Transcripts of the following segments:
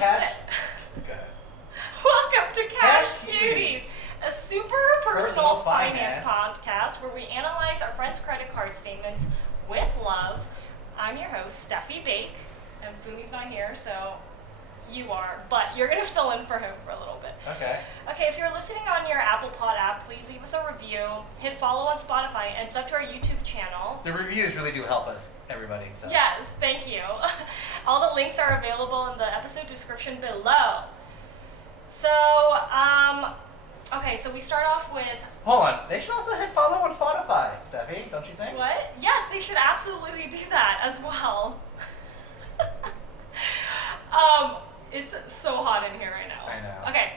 Welcome to Cash Cuties, a super personal finance podcast where we analyze our friends' credit card statements with love. I'm your host, Steffi Bake, and Fumi's not here, so you are, but you're going to fill in for him for a little bit. Okay, if you're listening on your Apple Pod app, please leave us a review, hit follow on Spotify, and sub to our YouTube channel. the reviews really do help us, everybody. So. Yes, thank you. All the links are available in the episode description below. So, so we start off with... Hold on, they should also hit follow on Spotify, Steffi, don't you think? What? Yes, they should absolutely do that as well. It's so hot in here right now. I know. Okay,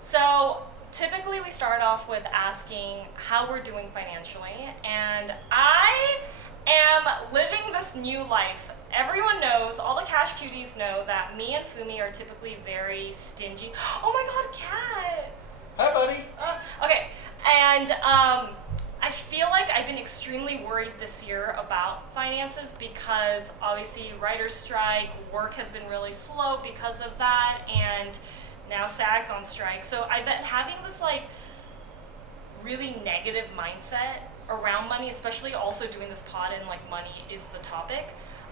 so typically we start off with asking how we're doing financially, and I am living this new life. Everyone knows, all the Cash Cuties know that me and Fumi are typically very stingy. Oh my god, cat! Hi, buddy. Okay, and I feel like I've been extremely worried this year about finances because obviously writer's strike, work has been really slow because of that, and now SAG's on strike. So I've been having this like really negative mindset around money, especially also doing this pod and like money is the topic.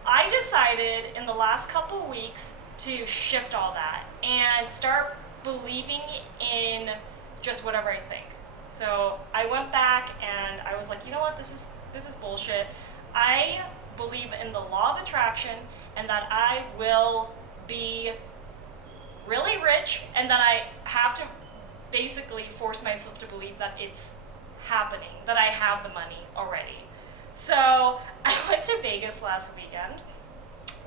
I decided in the last couple weeks to shift all that and start believing in just whatever I think. So I went back and I was like, you know what, this is bullshit. I believe in the law of attraction and that I will be really rich and that I have to basically force myself to believe that it's happening, that I have the money already. So I went to Vegas last weekend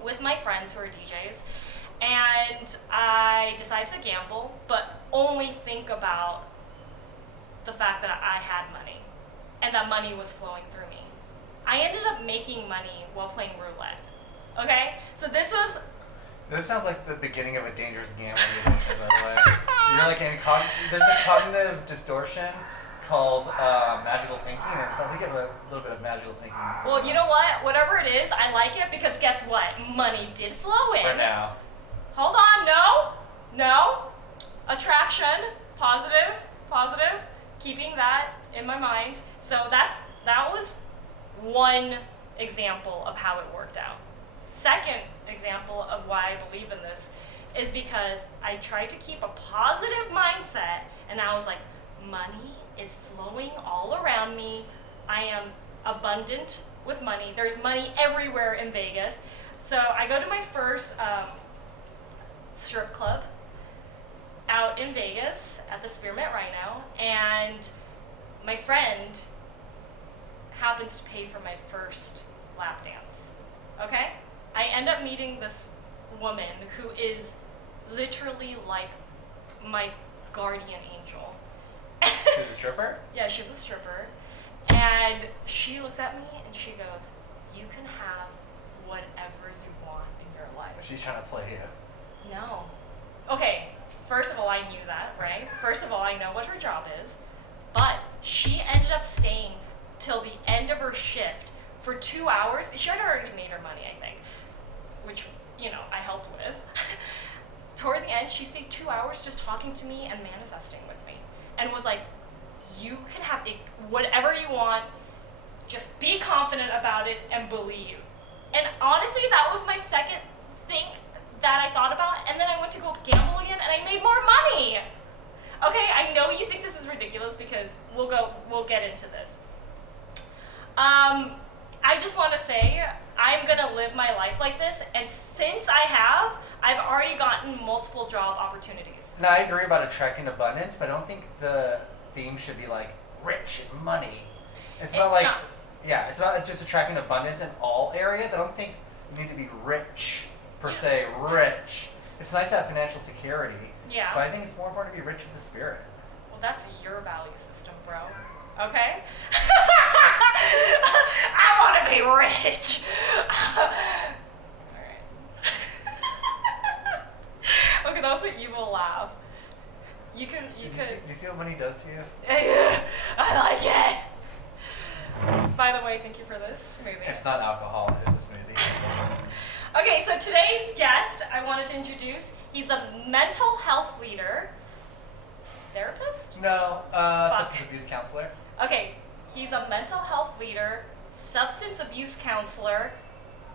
with my friends who are DJs, and I decided to gamble, but only think about the fact that I had money and that money was flowing through me. I ended up making money while playing roulette. Okay? So this sounds like the beginning of a dangerous gambling addiction, by the way. You're like there's a cognitive distortion called magical thinking, and it sounds like you have a little bit of magical thinking. Well, you know what? Whatever it is, I like it because guess what? Money did flow in. For now. Hold on, no. Attraction, positive, keeping that in my mind. So that was one example of how it worked out. Second example of why I believe in this is because I tried to keep a positive mindset, and I was like, money is flowing all around me. I am abundant with money. There's money everywhere in Vegas. So I go to my first strip club out in Vegas at the Spearmint Rhino, and my friend happens to pay for my first lap dance. Okay? I end up meeting this woman who is literally like my guardian angel. She's a stripper? Yeah, she's a stripper. And she looks at me and she goes, you can have whatever you want in your life. She's trying to play you. No. Okay, first of all, I knew that, right? First of all, I know what her job is. But she ended up staying till the end of her shift for 2 hours. She had already made her money, I think, which, I helped with. Toward the end, she stayed 2 hours just talking to me and manifesting with me. And was like, you can have it, whatever you want, just be confident about it and believe. And honestly, that was my second thing that I thought about, and then I went to go gamble again and I made more money. Okay, I know you think this is ridiculous because we'll get into this. I just want to say I'm gonna live my life like this, and since I've already gotten multiple job opportunities. No, I agree about attracting abundance, but I don't think the theme should be like rich and money. It's about it's about just attracting abundance in all areas. I don't think you need to be rich per se, rich. It's nice to have financial security. Yeah. But I think it's more important to be rich with the spirit. Well, that's your value system, bro. Okay? I want to be rich. Alright. Okay, that was an evil laugh. You see what money does to you? I like it. By the way, thank you for this smoothie. It's not alcohol, it is a smoothie. Okay, so today's guest, I wanted to introduce, he's a mental health leader. Therapist? No, substance abuse counselor. Okay, he's a mental health leader, substance abuse counselor,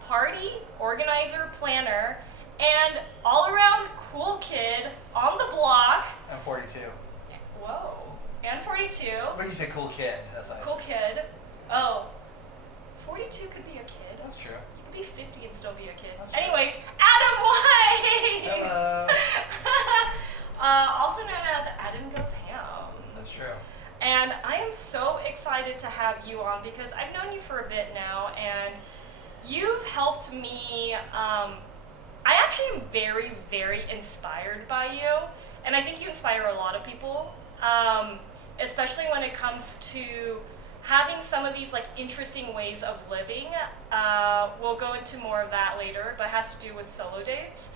party organizer, planner, and all-around cool kid on the block. I'm 42. Whoa. And 42. But you say cool kid. That's nice. Cool kid. Oh. 42 could be a kid. That's true. You could be 50 and still be a kid. That's true. Anyways, Adam Weiss! Hello. Also known as Adam Goes Ham. That's true. And I am so excited to have you on because I've known you for a bit now, and you've helped me. I actually am very, very inspired by you, and I think you inspire a lot of people, especially when it comes to having some of these like interesting ways of living. We'll go into more of that later, but it has to do with solo dates,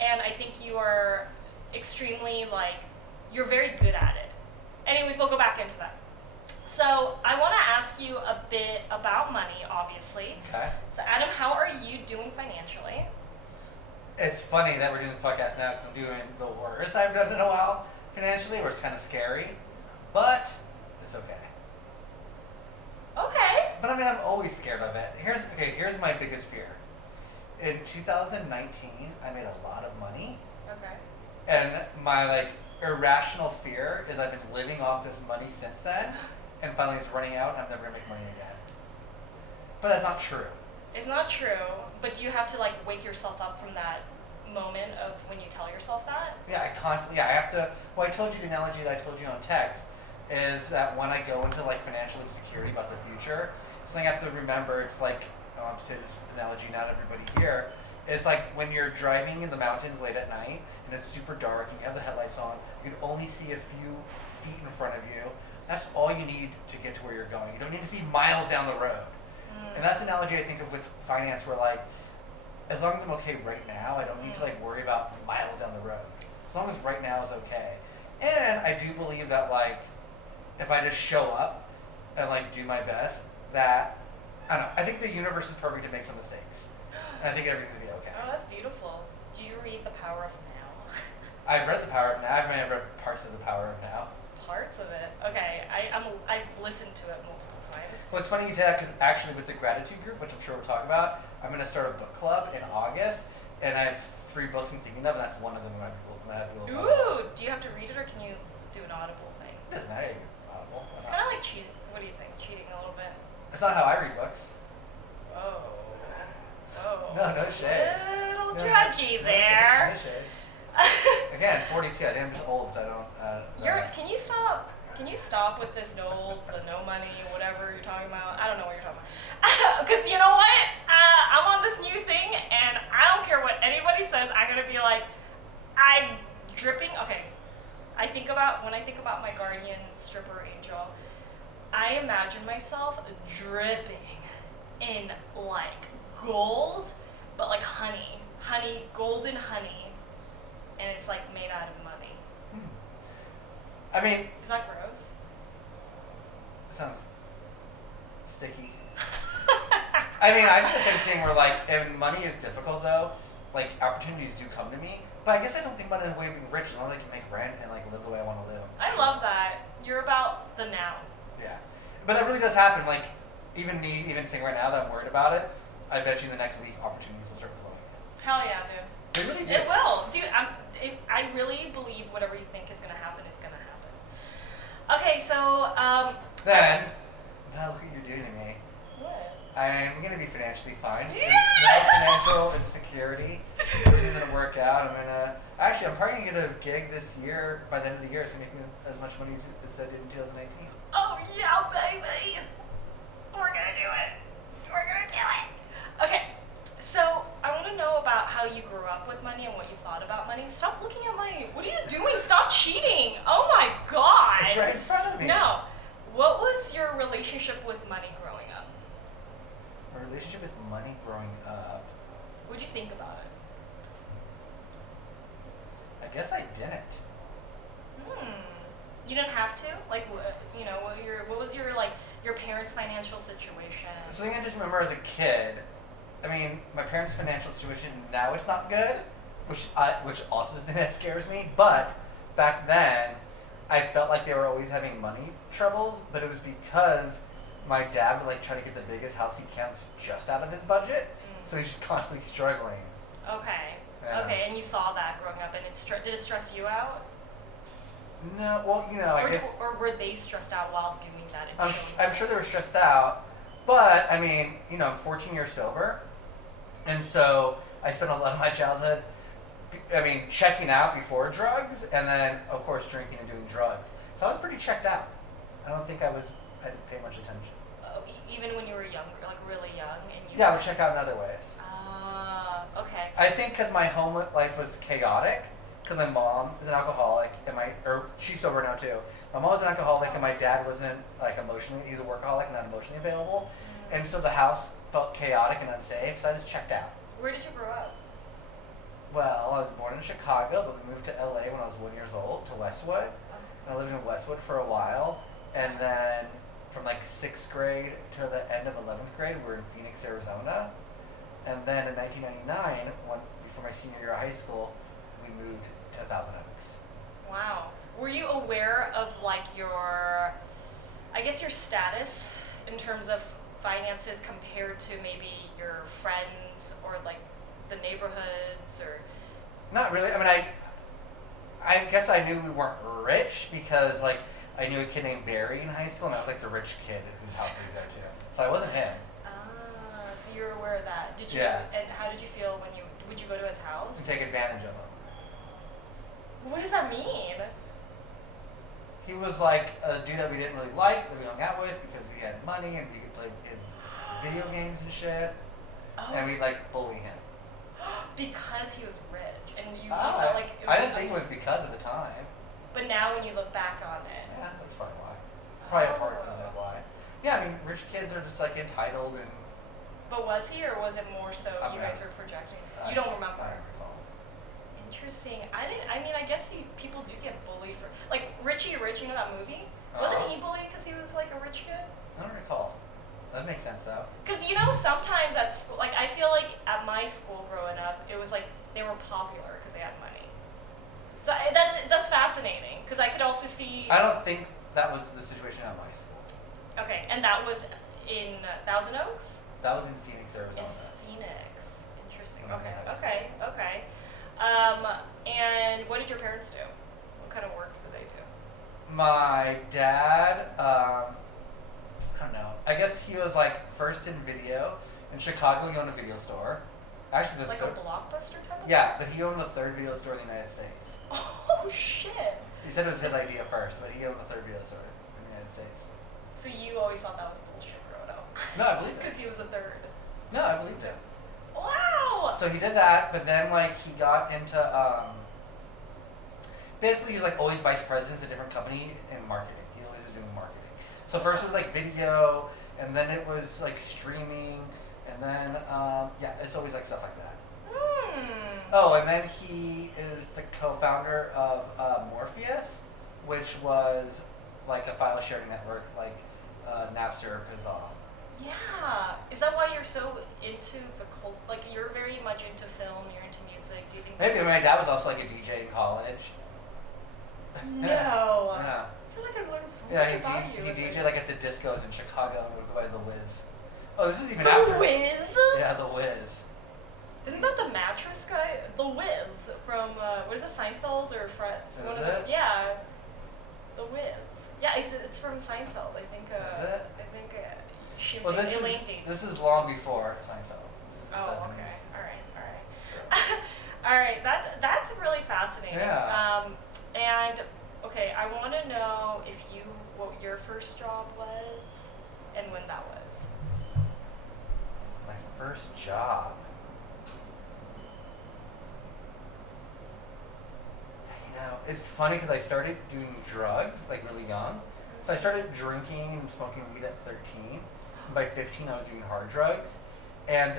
and I think you are extremely you're very good at it. Anyways, we'll go back into that. So I want to ask you a bit about money, obviously. Okay. So Adam, how are you doing financially? It's funny that we're doing this podcast now because I'm doing the worst I've done in a while financially, where it's kind of scary, but it's okay. Okay. But I mean, I'm always scared of it. Here's my biggest fear. In 2019, I made a lot of money, Okay. and my irrational fear is I've been living off this money since then, and finally it's running out, and I'm never gonna make money again. But that's not true. It's not true, but do you have to wake yourself up from that moment of when you tell yourself that? Yeah, I have to. Well, I told you the analogy that I told you on text is that when I go into financial insecurity about the future, something I have to remember. It's I'll say this analogy, not everybody here. It's like when you're driving in the mountains late at night and it's super dark and you have the headlights on, you can only see a few feet in front of you. That's all you need to get to where you're going. You don't need to see miles down the road. And that's the analogy I think of with finance, where as long as I'm okay right now, I don't need to worry about miles down the road. As long as right now is okay. And I do believe that if I just show up and do my best, that I don't know. I think the universe is perfect to make some mistakes. And I think everything's gonna be okay. Oh, that's beautiful. Do you read The Power of Now? I've read The Power of Now. I've read parts of The Power of Now. Parts of it? Okay, I've listened to it multiple times. Well, it's funny you say that because actually with the gratitude group, which I'm sure we'll talk about, I'm going to start a book club in August, and I have 3 books I'm thinking of, and that's one of them I will Ooh, do you have to read it or can you do an audible thing? It doesn't matter. Audible. It's kind of like cheating. What do you think? Cheating a little bit? That's not how I read books. Oh. Oh. No shade. Little No, judgy there. No shade. Again, 42. I think I'm just old, so I don't. Can you stop? Can you stop with this the no money, whatever you're talking about? I don't know what you're talking about. Because you know what? I'm on this new thing, and I don't care what anybody says. I'm gonna be I'm dripping. Okay. When I think about my guardian stripper angel, I imagine myself dripping in gold, but honey, golden honey, and it's made out of money. I mean, Is that gross? it sounds sticky. I mean, I do the same thing where if money is difficult though, opportunities do come to me. But I guess I don't think about it in the way of being rich, as long as I can make rent and live the way I want to live. I love that. You're about the now. Yeah, but that really does happen. Even saying right now that I'm worried about it, I bet you in the next week opportunities will start flowing in. Hell yeah, dude. They really do. It will, dude. I really believe whatever you think is gonna happen is gonna happen. Okay, so Then, now look what you're doing to me. what? I'm gonna be financially fine. Yeah! There's no financial insecurity. Everything's gonna work out. I'm probably gonna get a gig this year, by the end of the year, so make me as much money as I did in 2019. Oh yeah, baby. We're gonna do it. We're gonna do it. Okay, so I want to know about how you grew up with money and what you thought about money. Stop looking at money. What are you doing? Stop cheating. Oh my God. It's right in front of me. No. What was your relationship with money growing up? My relationship with money growing up, What'd you think about it? I guess I didn't. You didn't have to? What was your parents' financial situation? Something I just remember as a kid, I mean, my parents' financial situation now it's not good, which also is the thing that scares me. But back then, I felt like they were always having money troubles, but it was because my dad would like try to get the biggest house he can just out of his budget, so he's just constantly struggling. Okay. Yeah. Okay, and you saw that growing up, and did it stress you out? No, well, I guess Or were they stressed out while doing that? I'm sure they were stressed out, but I mean, I'm 14 years sober, and so I spent a lot of my childhood, checking out before drugs, and then of course drinking and doing drugs. So I was pretty checked out. I don't think I didn't pay much attention. Even when you were young, like really young, and you. Yeah, I would check out in other ways. Okay. I think because my home life was chaotic, because my mom is an alcoholic, and she's sober now too. My mom was an alcoholic, and my dad wasn't like emotionally. He's a workaholic and not emotionally available, and so the house felt chaotic and unsafe. So I just checked out. Where did you grow up? Well, I was born in Chicago, but we moved to LA when I was 1 year old to Westwood, and I lived in Westwood for a while, and then from like 6th grade to the end of 11th grade, we were in Phoenix, Arizona. And then in 1999, before my senior year of high school, we moved to Thousand Oaks. Wow. Were you aware of like your status in terms of finances compared to maybe your friends or like the neighborhoods or? Not really. I guess I knew we weren't rich because like I knew a kid named Barry in high school, and I was like the rich kid whose house we go to. So I wasn't him. So you were aware of that. Did you? Yeah. And how did you feel would you go to his house? And take advantage of him. What does that mean? He was like a dude that we didn't really like, that we hung out with because he had money and we could play video games and shit. Oh, And we'd like bully him. Because he was rich, and you felt like it was I didn't think it was because of the time. But now when you look back on it. Yeah, that's probably why. Probably a part of that why. Yeah, rich kids are just like entitled and. But was he, or was it more so you guys were projecting? You don't remember? I don't recall. Interesting. I guess people do get bullied for like Richie Rich. You know that movie? Wasn't he bullied because he was like a rich kid? I don't recall. That makes sense though. Because sometimes at school, like I feel like at my school growing up, it was like they were popular because they had money. So that's fascinating because I could also see. I don't think that was the situation at my school. Okay, and that was in Thousand Oaks. That was in Phoenix, Arizona. In Phoenix. Interesting. Okay, Okay. And what did your parents do? What kind of work did they do? My dad, I don't know. I guess he was like first in video. In Chicago, he owned a video store. Actually, like a Blockbuster type of Yeah, but he owned the third video store in the United States. Oh, shit. He said it was his idea first, but he owned the third video store in the United States. So you always thought that was bullshit growing up? No, I believed it. Because he was the third. No, I believed him. Wow! So he did that, but then like he got into basically he's like always vice president of a different company in marketing. He always is doing marketing. So first it was like video, and then it was like streaming, and then it's always like stuff like that. Oh, and then he is the co-founder of Morpheus, which was like a file sharing network like Napster or Kazaa. Yeah. Is that why you're so into the cult? Like, you're very much into film, you're into music. Do you think Maybe my dad was also like a DJ in college. No. Yeah. I feel like I've learned so much about you. He DJed like at the discos in Chicago and would go by the Wiz. Oh, this is even The after. Wiz? Yeah, the Wiz. Isn't that the mattress guy? The Wiz from, what is it, Seinfeld or Friends? Is it? Yeah. The Wiz. Yeah, it's from Seinfeld, I think. Is it? I think she Well, this is long before Seinfeld. Oh, okay. All right. Sure. All right. That's really fascinating. Yeah. And okay, I want to know what your first job was and when that was. My first job. It's funny because I started doing drugs like really young. So I started drinking and smoking weed at 13. And by 15, I was doing hard drugs. And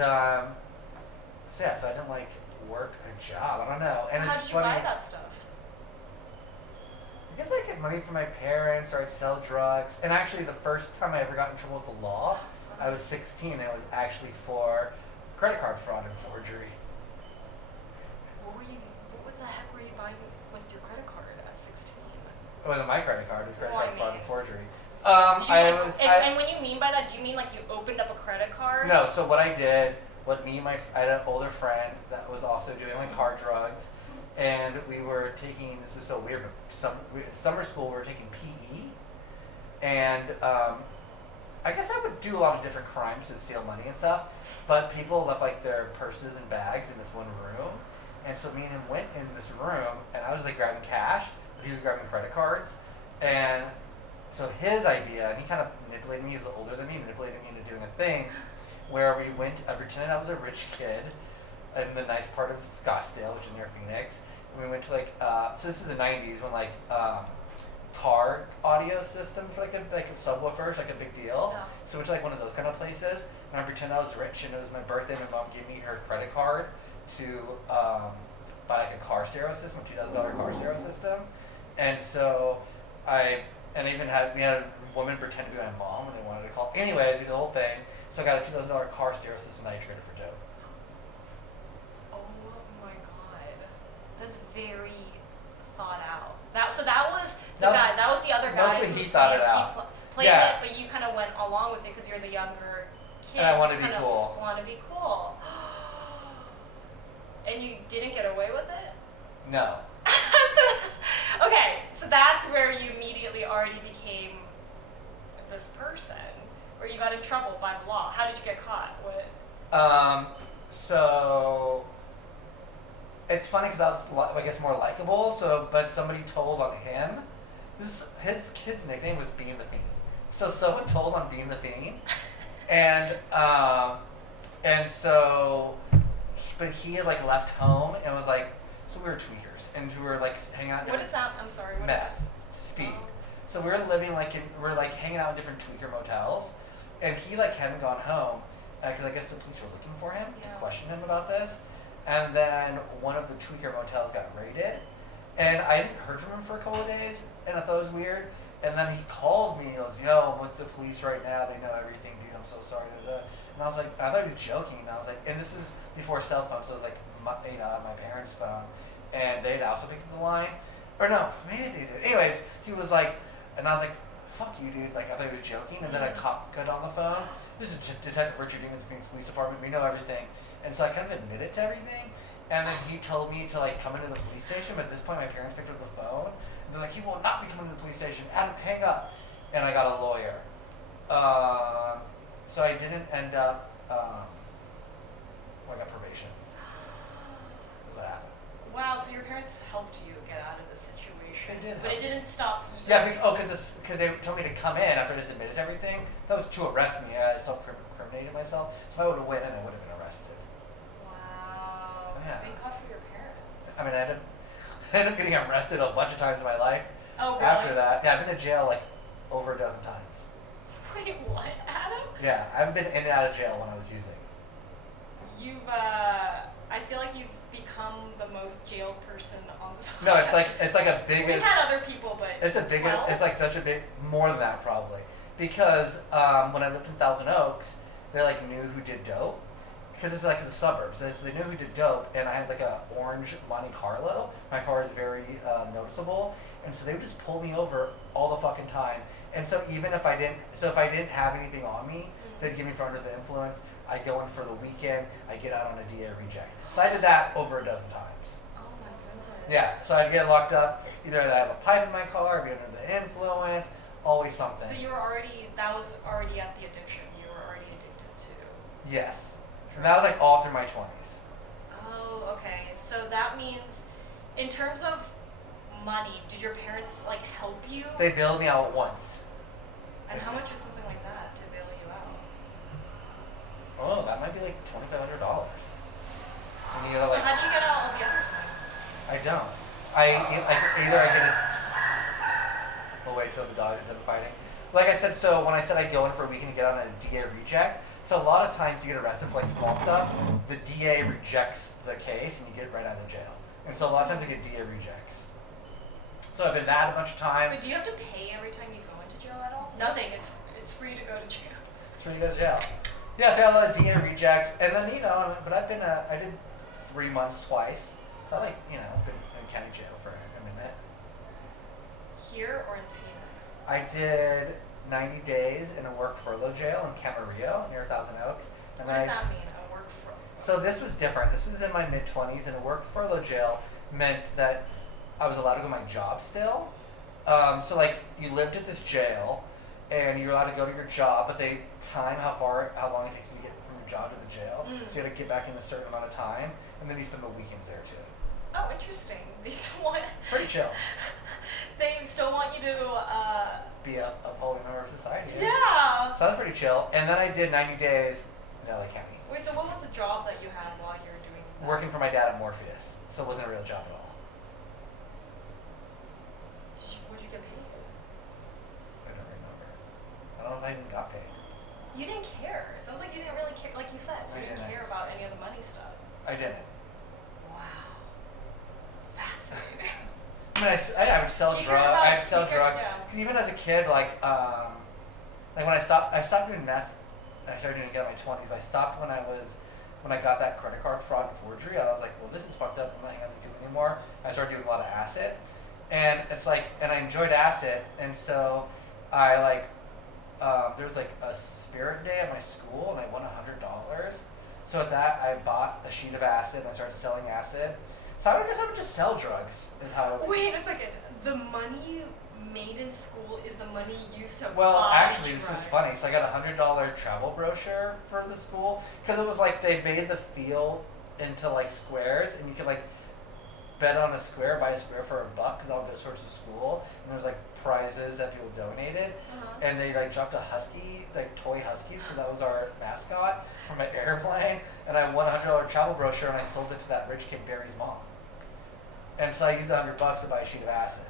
so I didn't like work a job. I don't know. And How it's did you funny. buy that stuff? I guess I'd get money from my parents or I'd sell drugs. And actually, the first time I ever got in trouble with the law, I was 16. And it was actually for credit card fraud and forgery. What the heck were you buying with your credit card at 16? It wasn't my credit card. It was credit card fraud and forgery. And when you mean by that, do you mean like you opened up a credit card? No. So what I did, I had an older friend that was also doing like hard drugs, and we were taking. This is so weird, but in summer school we were taking PE, and I guess I would do a lot of different crimes to steal money and stuff, but people left like their purses and bags in this one room, and so me and him went in this room, and I was like grabbing cash, but he was grabbing credit cards, and so his idea, and he kind of manipulated me, he was older than me, manipulated me into doing a thing where we went, I pretended I was a rich kid in the nice part of Scottsdale, which is near Phoenix, and we went to like, so this is the 90s when like, car audio systems, like a subwoofers, like a big deal. Yeah. So we went to like one of those kind of places, and I pretended I was rich, and it was my birthday. My mom gave me her credit card to buy like a car stereo system, a $2,000 car stereo system, and so we had a woman pretend to be my mom when they wanted to call. Anyways, we did the whole thing. So I got a $2,000 car stereo system that I traded for dope. Oh my god, that's very thought out. That was the guy. That was the other guy. Mostly he thought it out. He played it, but you kind of went along with it because you're the younger kid. And I want to be cool. Want to be cool. And you didn't get away with it? No. So that's where you immediately already became this person, where you got in trouble by the law. How did you get caught? What? So it's funny because I was, I guess, more likable. So, but somebody told on him. His kid's nickname was Bean the Fiend. So someone told on Bean the Fiend, and so, but he had like left home and was like, so we were tweakers and we were like hanging out. What is that? I'm sorry. What meth, is speed. Oh. So we were living we're hanging out in different tweaker motels, and he like hadn't gone home because I guess the police were looking for him to question him about this. And then one of the tweaker motels got raided, and I hadn't heard from him for a couple of days, and I thought it was weird. And then he called me and he goes, "Yo, I'm with the police right now. They know everything, dude. I'm so sorry." And I was like, I thought he was joking. And I was like, and this is before cell phones, so it was like, my parents' phone, and they'd also picked up the line, or no, maybe they did. Anyways, he was like, and I was like, "Fuck you, dude!" Like I thought he was joking. And then a cop got on the phone. This is Detective Richard Dean with the Phoenix Police Department. We know everything. And so I kind of admitted to everything. And then he told me to like come into the police station. But at this point, my parents picked up the phone. And they're like, "You will not be coming to the police station. Adam, hang up." And I got a lawyer. So I didn't end up. I got probation. That's what happened. Wow. So your parents helped you get out of the situation. They did. But it didn't stop you. Yeah. Because they told me to come in after I just admitted everything. That was to arrest me. I self-incriminated myself. So if I would have went in, I would have been arrested. Wow. Yeah. Thank God for your parents. I mean, I ended up getting arrested a bunch of times in my life. Oh, really? After that, yeah, I've been to jail like over a dozen times. Wait, what, Adam? Yeah, I've been in and out of jail when I was using. I feel like you've become the most jailed person on this podcast. No, it's like a biggest. We've had other people, but it's like such a big, more than that probably, because when I lived in Thousand Oaks, they like knew who did dope, because it's like the suburbs. So they knew who did dope, and I had like a orange Monte Carlo. My car is very noticeable, and so they would just pull me over all the fucking time. And so even if I didn't have anything on me, they'd give me for under the influence. I go in for the weekend. I get out on a DA reject. So I did that over a dozen times. Oh my goodness. Yeah, so I'd get locked up. Either I'd have a pipe in my car, or be under the influence, always something. So that was already at the addiction. You were already addicted to. Yes. And that was like all through my 20s. Oh, okay. So that means, in terms of money, did your parents like help you? They bailed me out once. And how much is something like that to bail you out? Oh, that might be like $2,500. So how do you get out all the other times? I don't. Either I get it. We'll wait till the dog is done fighting. Like I said, so when I said I go in for a weekend to get on a DA reject, so a lot of times you get arrested for like small stuff, the DA rejects the case and you get right out of jail. And so a lot of times I get DA rejects. So I've been that a bunch of times. But do you have to pay every time you go into jail at all? Nothing. It's free to go to jail. It's free to go to jail. Yeah, so I got a lot of DNA rejects, and then but I did 3 months twice, so I been in county jail for a minute. Here or in Phoenix? I did 90 days in a work furlough jail in Camarillo near Thousand Oaks. And What does that mean? A work furlough? So this was different. This was in my mid-20s, and a work furlough jail meant that I was allowed to go to my job still. So you lived at this jail, and you're allowed to go to your job, but they time how long it takes you to get from your job to the jail. So you had to get back in a certain amount of time, and then you spend the weekends there too. Oh, interesting. They still want. Pretty chill. They still want you to. Be a upholding member of society. Yeah. So that's pretty chill. And then I did 90 days in LA County. Wait, so what was the job that you had while you were doing that? Working for my dad at Morpheus. So it wasn't a real job at all. What'd you get paid? I don't remember. I don't know if I even got paid. You didn't care. It sounds like you didn't really care. Like you said, you didn't care about any of the money stuff. I didn't. Wow. Fascinating. I mean, I would sell drugs. I'd sell drugs. Yeah. Because even as a kid, when I stopped doing meth, and I started doing it again in my 20s, but I stopped when I got that credit card fraud and forgery. I was like, well, this is fucked up. I'm not hanging out with kids anymore. I started doing a lot of acid. And and I enjoyed acid, and so I there was a spirit day at my school, and I won $100. So with that, I bought a sheet of acid, and I started selling acid. So I guess I would just sell drugs, is how. Wait a second. The money you made in school is the money used to Well, buy actually, drugs. this is funny. So I got a $100 travel brochure for the school because it was they made the field into squares, and you could bet on a square, buy a square for $1 because all goes towards the school. And there was prizes that people donated, and they dropped a husky, toy huskies, because that was our mascot from my airplane. And I won a $100 travel brochure, and I sold it to that rich kid Barry's mom. And so I used $100 to buy a sheet of acid.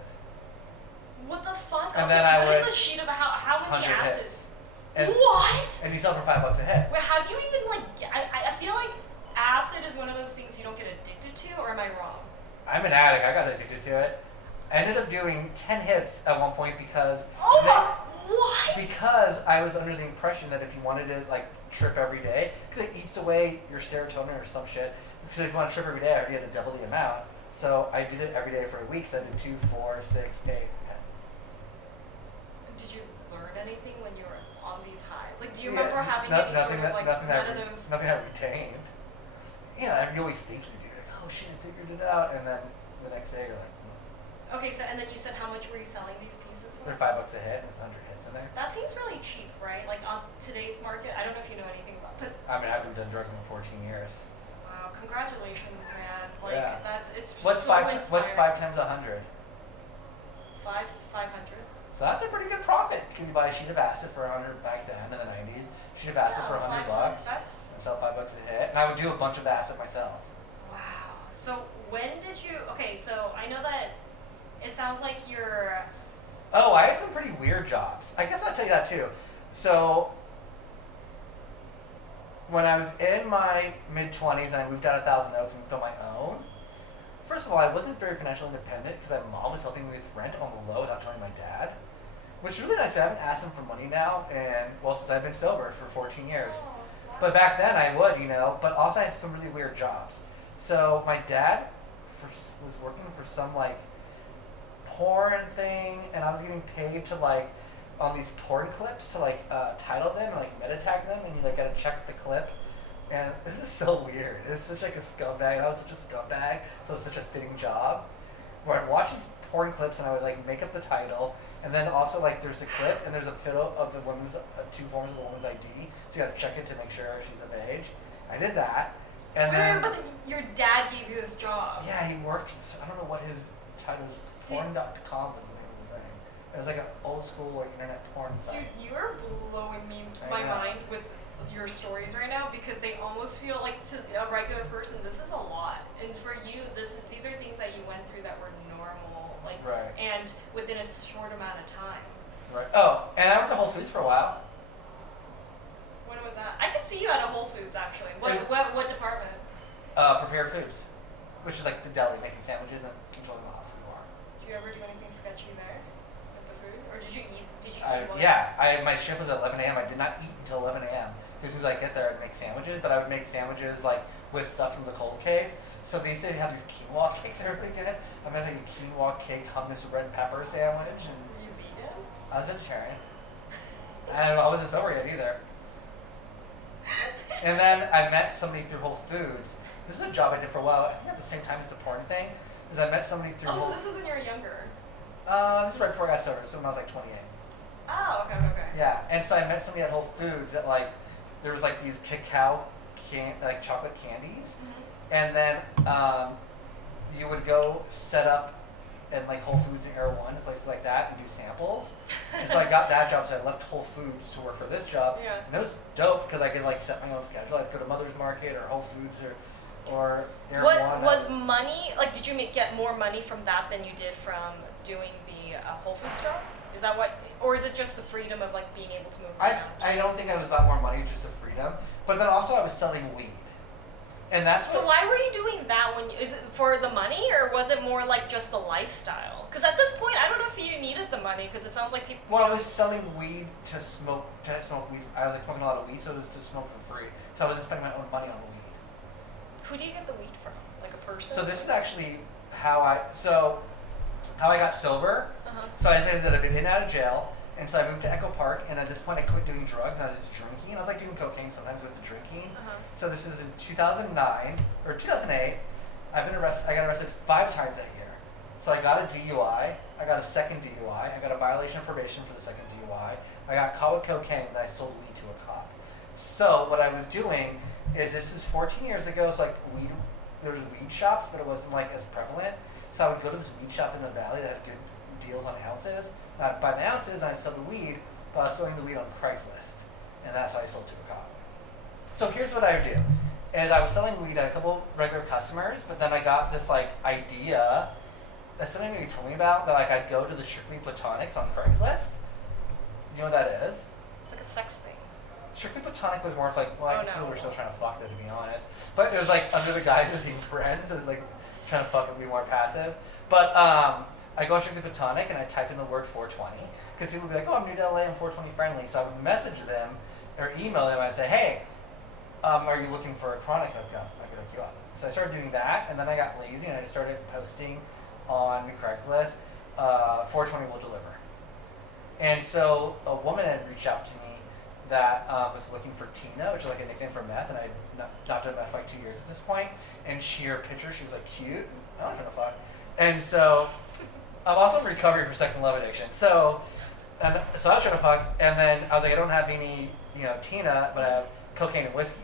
What the fuck? And then I what would is a sheet of how many 100 acids? hits. And What? And you sell for $5 a hit. Wait, how do you even I feel like acid is one of those things you don't get addicted to, or am I wrong? I'm an addict. I got addicted to it. I ended up doing 10 hits at one point because. Oh my! What? Because I was under the impression that if you wanted to trip every day, because it eats away your serotonin or some shit. So if you want to trip every day, I already had to double the amount. So I did it every day for a week. So I did 2, 4, 6, 8, 10. Did you learn anything when you were on these highs? Do you remember having any nothing sort of nothing none of those? Nothing I retained. You always think you do. Oh shit, I figured it out, and then the next day you're like. Okay, so and then you said how much were you selling these pieces for? They're $5 a hit, and there's 100 hits in there. That seems really cheap, right? On today's market, I don't know if you know anything about that. I mean, I haven't done drugs in 14 years. Wow, congratulations, man! Yeah. It's What's so 5 inspiring. times 100? 500. So that's a pretty good profit. Can you buy a sheet of acid for 100 back then in the 90s? Sheet of acid for $100 That's and sell $5 a hit, and I would do a bunch of acid myself. wow. So when did you? Okay, so I know that it sounds like you're. Oh, I had some pretty weird jobs. I guess I'll tell you that too. So when I was in my mid-20s and I moved out of Thousand Oaks and moved on my own, first of all, I wasn't very financially independent because my mom was helping me with rent on the low without telling my dad. Which is really nice. I haven't asked him for money now, and since I've been sober for 14 years. Oh, wow. But back then I would, but also I had some really weird jobs. So my dad was working for some porn thing, and I was getting paid to on these porn clips to title them and meta tag them, and you gotta check the clip. And this is so weird. It's such a scumbag, and I was such a scumbag, so it was such a fitting job. Where I'd watch these porn clips and I would make up the title, and then also there's the clip and there's a photo of the woman's 2 forms of the woman's ID, so you gotta check it to make sure she's of age. I did that, and then But your dad gave you this job. yeah, he worked. I don't know what his title was. Porn.com was the name of the thing. It was an old school internet porn site. Dude, you are blowing my mind with your stories right now because they almost feel to a regular person this is a lot, and for you these are things that you went through that were normal, right. And within a short amount of time. Right. Oh, and I went to Whole Foods for a while. When was that? I could see you at a Whole Foods actually. What department? Prepared foods, which is the deli, making sandwiches and controlling the hot food bar. Did you ever do anything sketchy there with the food, or did you eat? Did you eat one? Yeah, my shift was at 11 a.m. I did not eat until 11 a.m. Because as soon as I get there, I'd make sandwiches, but I would make sandwiches like with stuff from the cold case. So they used to have these quinoa cakes that are really good. I'm gonna take a quinoa cake hummus red pepper sandwich, and Were you vegan? I was vegetarian. And I wasn't sober yet either. And then I met somebody through Whole Foods. This is a job I did for a while. I think at the same time as the porn thing. Is I met somebody through. Oh, so this was when you were younger. This is right before I got sober, so when I was like 28. Oh, okay. Yeah, and so I met somebody at Whole Foods that like, there was like these cacao like chocolate candies, and then you would go set up in like Whole Foods and Air One, places like that, and do samples. And so I got that job, so I left Whole Foods to work for this job. Yeah. And it was dope because I could like set my own schedule. I'd go to Mother's Market or Whole Foods or Air What One. was money, like did you get more money from that than you did from doing the Whole Foods job? Is that what, or is it just the freedom of like being able to move around? I don't think I was about more money, just the freedom. But then also I was selling weed. And that's So what, why were you doing that is it for the money or was it more like just the lifestyle? Because at this point, I don't know if you needed the money because it sounds like people. well, I was selling weed to smoke weed. I was like smoking a lot of weed, so it was to smoke for free. So I wasn't spending my own money on the weed. Who do you get the weed from? Like a person? So this is actually how I got sober. So as I said, I've been in and out of jail, and so I moved to Echo Park, and at this point I quit doing drugs, and I was just drinking. I was like doing cocaine sometimes with the drinking. So this is in 2009 or 2008. I got arrested 5 times that year. So I got a DUI, I got a second DUI, I got a violation of probation for the second DUI. I got caught with cocaine, and I sold weed to a cop. So what I was doing is, this is 14 years ago, so like there was weed shops, but it wasn't like as prevalent. So I would go to this weed shop in the valley that had good deals on ounces. And I'd buy my ounces and I'd sell the weed, but I was selling the weed on Craigslist. And that's how I sold to a cop. So here's what I would do. Is I was selling weed at a couple regular customers, but then I got this like idea that somebody maybe told me about, that like I'd go to the Strictly Platonics on Craigslist. Do you know what that is? It's like a sex thing. Strictly Platonic was more of like, well, I think no. people were still trying to fuck there, to be honest. But it was like under the guise of being friends, it was like trying to fuck and be more passive. But I go on Strictly Platonic and I type in the word 420, because people would be like, oh, I'm new to LA, I'm 420 friendly. So I would message them or email them and I'd say, hey, are you looking for a chronic hookup? I could hook you up. So I started doing that, and then I got lazy and I just started posting on Craigslist, 420 will deliver. And so a woman had reached out to me that was looking for Tina, which is like a nickname for meth, and I'd not done meth for like 2 years at this point. And her picture, she was like cute, and I was trying to fuck. And so I'm also in recovery for sex and love addiction. So I was trying to fuck, and then I was like, I don't have any, Tina, but I have cocaine and whiskey.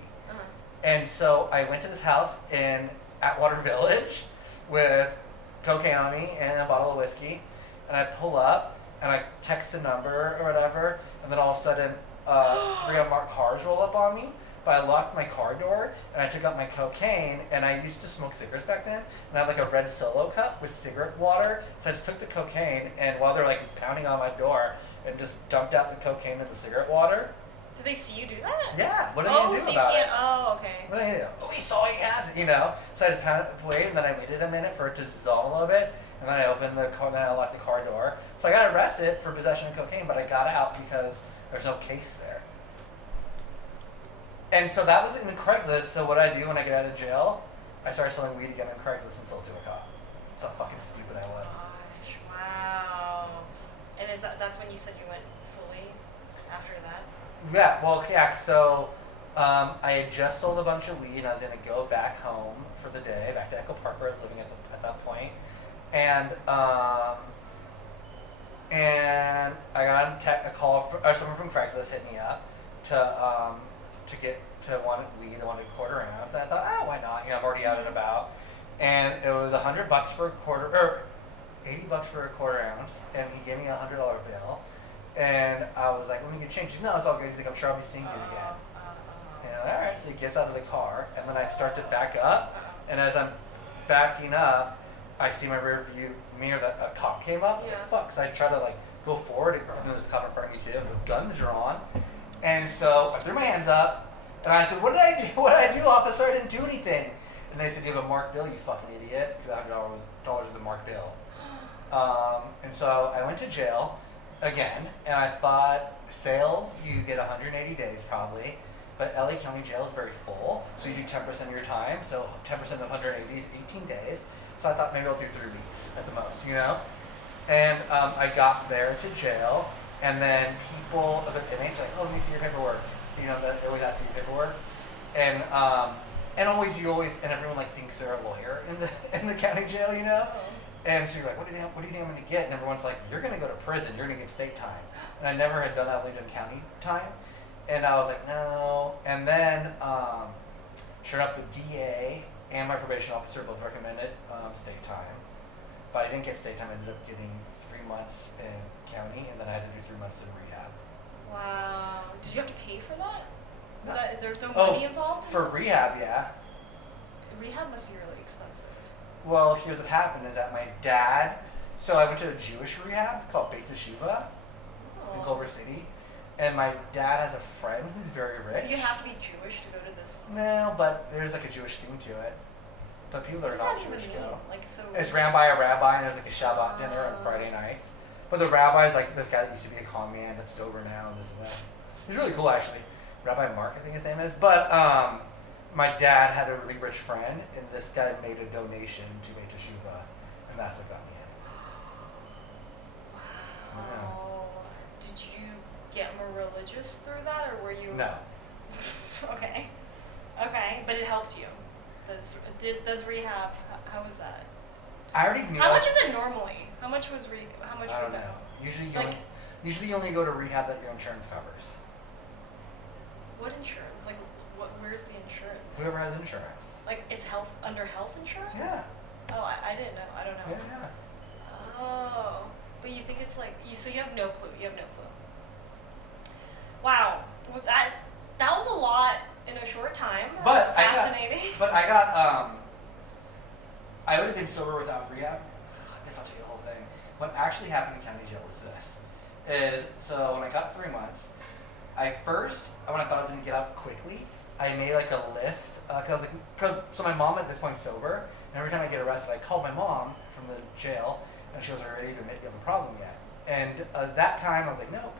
And so I went to this house in Atwater Village with cocaine on me and a bottle of whiskey, and I pull up and I text a number or whatever, and then all of a sudden 3 unmarked cars roll up on me. But I locked my car door and I took out my cocaine, and I used to smoke cigarettes back then, and I had like a red Solo cup with cigarette water. So I just took the cocaine, and while they're like pounding on my door, and just dumped out the cocaine in the cigarette water. Did they see you do that? Yeah. What are they gonna do about it? Oh, okay. What are they gonna do? Oh, we saw he has it, So I just waited, and then I waited a minute for it to dissolve a little bit, and then I opened the car, then I locked the car door. So I got arrested for possession of cocaine, but I got out because there's no case there. And so that was in the Craigslist. So what I do when I get out of jail, I started selling weed again on Craigslist and sold to a cop. That's how fucking stupid I was. Gosh, wow. And that's when you said you went fully after that? Yeah, well, yeah, so I had just sold a bunch of weed, and I was going to go back home for the day, back to Echo Park where I was living at that point. And I got a call, or someone from Craigslist hit me up to want weed. They wanted a quarter ounce, and I thought, why not? I'm already out and about. And it was $100 for a quarter, or $80 for a quarter ounce, and he gave me a $100 bill. And I was like, let me get change. No, it's all good. He's like, I'm sure I'll be seeing you again. And all right, so he gets out of the car, and then I start to back up. And as I'm backing up, I see my rear view mirror that a cop came up. I was like, fuck. So I try to like go forward, and there's a cop in front of me too, with guns drawn. And so I threw my hands up, and I said, what did I do? What did I do, officer? I didn't do anything. And they said, you have a marked bill, you fucking idiot, because $100 was a marked bill. And so I went to jail. again, and I thought sales, you get 180 days probably, but LA County Jail is very full, so you do 10% of your time, so 10% of 180 is 18 days. So I thought maybe I'll do 3 weeks at the most, you know? And I got there to jail, and then people, the inmates, like, oh, let me see your paperwork. You know, they always ask you your paperwork. And and everyone like thinks they're a lawyer in the county jail, you know? And so you're like, what do you think I'm gonna get? And everyone's like, you're gonna go to prison, you're gonna get state time. And I never had done that, I've only done county time. And I was like, no. And then, sure enough, the DA and my probation officer both recommended state time. But I didn't get state time, I ended up getting 3 months in county, and then I had to do 3 months in rehab. Wow. Did you have to pay for that? No. There's no money involved? For rehab, yeah. Rehab must be really expensive. Well, here's what happened is that my dad, so I went to a Jewish rehab called Beit Yeshiva in Culver City, and my dad has a friend who's very rich. So you have to be Jewish to go to this? No, but there's like a Jewish theme to it. But people that are not Jewish go. Like, so it's ran by a rabbi, and there's like a Shabbat dinner on Friday nights. But the rabbi is like this guy that used to be a con man that's sober now and this and this. He's really cool actually. Rabbi Mark, I think his name is. But my dad had a really rich friend, and this guy made a donation to Beit Yeshiva, and that's what got me in. Wow. Yeah. Did you get more religious through that, or were you? No. Okay. Okay, but it helped you. Does rehab? How was that? I already knew. How much is it normally? How much was How much? I don't know. Usually you only go to rehab that your insurance covers. What insurance? Like, where's the insurance? Whoever has insurance. Like, it's under health insurance? Yeah. Oh, I didn't know. I don't know. Yeah. Oh, but you think it's like so you have no clue. You have no clue. Wow, well, that was a lot in a short time. But fascinating. I got I would have been sober without rehab. I guess I'll tell you the whole thing. What actually happened in county jail is this. So when I got 3 months, when I thought I was gonna get out quickly, I made like a list so my mom at this point sober, and every time I get arrested, I called my mom from the jail, and she was ready to admit you have a problem yet. And that time I was like, nope.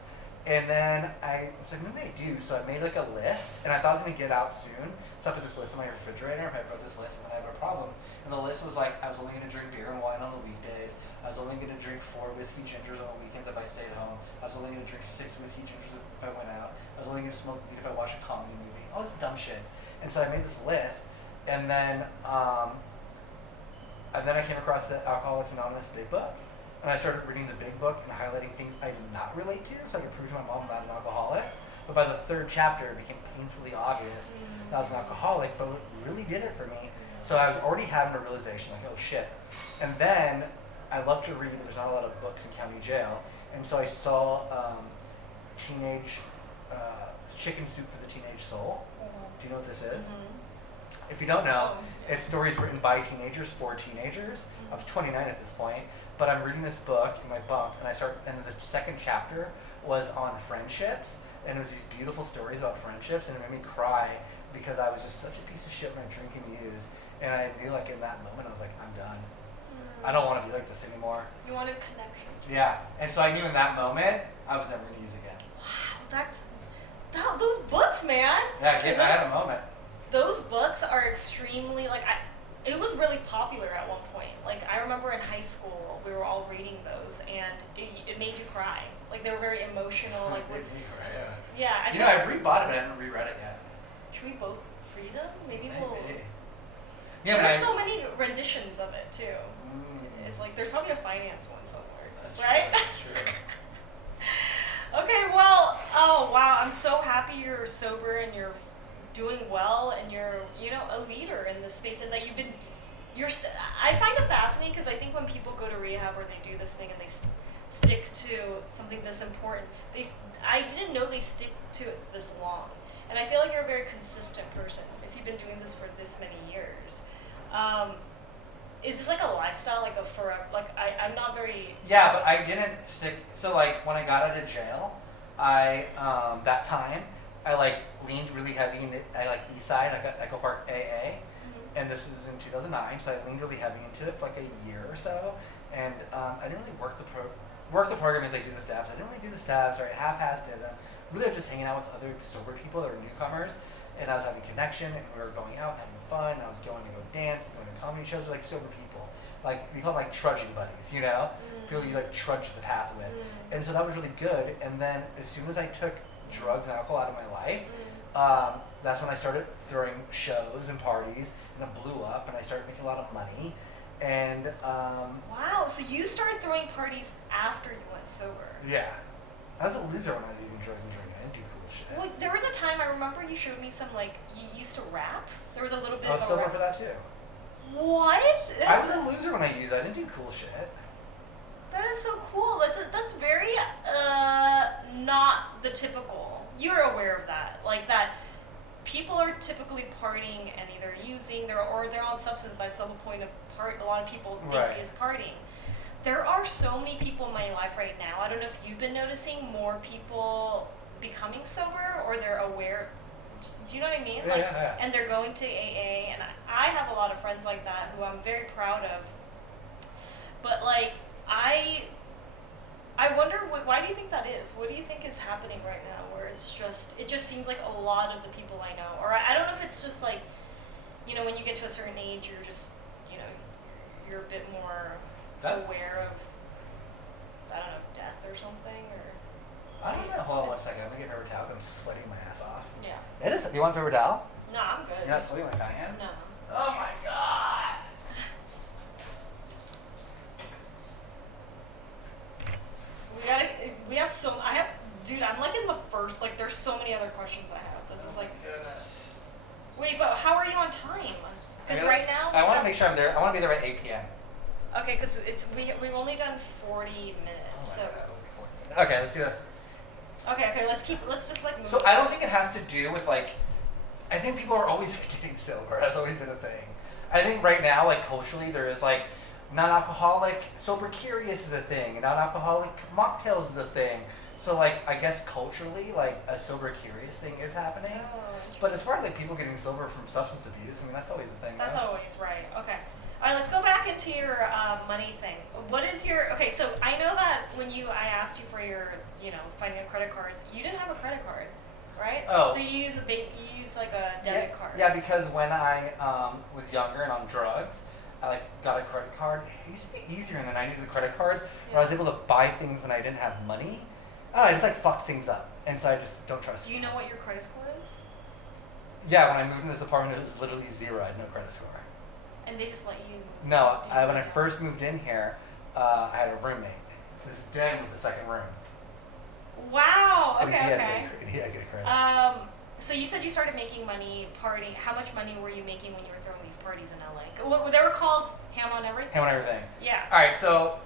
And then I was like, maybe I do. So I made like a list, and I thought I was gonna get out soon. So I put this list on my refrigerator, and I put this list, and then I have a problem. And the list was like, I was only gonna drink beer and wine on the weekdays. I was only gonna drink 4 whiskey gingers on the weekends if I stayed home. I was only gonna drink 6 whiskey gingers if I went out. I was only gonna smoke weed if I watched a comedy movie. All this dumb shit. And so I made this list, and then I came across the Alcoholics Anonymous big book. And I started reading the big book and highlighting things I did not relate to, so I could prove to my mom I'm not an alcoholic. But by the 3rd chapter, it became painfully obvious that I was an alcoholic, but what really did it for me, so I was already having a realization, like, oh shit. And then, I love to read, but there's not a lot of books in county jail, and so I saw Chicken Soup for the Teenage Soul. Do you know what this is? If you don't know, it's stories written by teenagers for teenagers. I was 29 at this point, but I'm reading this book in my bunk, and the 2nd chapter was on friendships, and it was these beautiful stories about friendships, and it made me cry because I was just such a piece of shit when I drink and use, and I knew like in that moment I was like, I'm done. I don't want to be like this anymore. You wanted connection. Yeah, and so I knew in that moment I was never going to use again. Wow, those books, man. Yeah, I had a moment. Those books are extremely it was really popular at one point. Like, I remember in high school we were all reading those, and it made you cry. Like, they were very emotional. Like, yeah. I rebought it, but I haven't reread it yet. Should we both read them? Maybe. Yeah, there's so many renditions of it too. It's like there's probably a finance one somewhere. That's right? True, that's true. Okay, well, oh wow, I'm so happy you're sober and you're doing well, and you're, a leader in this space, and that I find it fascinating because I think when people go to rehab or they do this thing and they stick to something this important, I didn't know they stick to it this long, and I feel like you're a very consistent person if you've been doing this for this many years. Is this like a lifestyle, like a forever? Like, I'm not very. Yeah, but I didn't stick. So like when I got out of jail, that time I like leaned really heavy into Eastside. I got Echo Park AA, and this was in 2009. So I leaned really heavy into it for like a year or so, and I didn't really work worked the program as I do the steps. I didn't really do the steps, right? Half-assed did them. Really, I was just hanging out with other sober people that were newcomers, and I was having connection, and we were going out and having fun. I was going to go dance, going to comedy shows with like sober people. Like we call them like trudging buddies, you know? People you like trudge the path with. And so that was really good. And then as soon as I took drugs and alcohol out of my life, that's when I started throwing shows and parties, and it blew up, and I started making a lot of money. And wow, so you started throwing parties after you went sober. yeah, I was a loser when I was using drugs and drinking. I didn't do cool shit. Well, there was a time I remember you showed me some like you used to rap. There was a little bit. I was of a sober rap. for that too. What? I was a loser when I used. I didn't do cool shit. That is so cool. That's very not the typical. You're aware of that, like that. People are typically partying and either using or they're on substance. That's the whole point of a lot of people think Right. is partying. There are so many people in my life right now. I don't know if you've been noticing more people becoming sober or they're aware. Do you know what I mean? Yeah, yeah. And they're going to AA, and I have a lot of friends like that who I'm very proud of. But like I wonder why do you think that is? What do you think is happening right now? Where it just seems like a lot of the people I know, or I don't know if it's just like, you know, when you get to a certain age, you're just, you know, you're a bit more aware of, I don't know, death or something, or. I don't know. Hold on one second. I'm gonna get paper towel 'cause I'm sweating my ass off. Yeah. It is. You want paper towel? No, I'm good. You're not sweating like I am? No. Oh my god. Dude, I'm like in the first, like there's so many other questions I have. This is like, Goodness. wait, but how are you on time? Because right now. I want to make sure I'm there. I want to be there by 8 p.m. Okay, because we've only done 40 minutes, Oh so. my god, only 40 minutes. Okay, let's do this. Okay, let's just like move. So I don't think it has to do with like, I think people are always getting sober. That's always been a thing. I think right now, like culturally, there is like non-alcoholic sober curious is a thing, and non-alcoholic mocktails is a thing. So like, I guess culturally, like a sober curious thing is happening. Oh, But as far as like people getting sober from substance abuse, I mean that's always a thing. that's right? always right. Okay. All right, let's go back into your money thing. What is your, okay, so I know that when I asked you for your, you know, finding a credit cards, you didn't have a credit card, right? Oh. So you use like a debit card. Yeah, because when I was younger and on drugs, I like got a credit card. It used to be easier in the 90s with credit cards, where I was able to buy things when I didn't have money. I don't know, I just like fucked things up, and so I just don't trust. Do you know what your credit score is? Yeah, when I moved into this apartment, it was literally 0. I had no credit score. And they just let you move? No, Do you when I know? first moved in here, I had a roommate. This den was the second room. Wow. And Okay. he Okay. had good credit. So you said you started making money partying. How much money were you making when you were throwing these parties in LA? What they were called? Ham on everything. Ham on everything. Yeah. All right, so.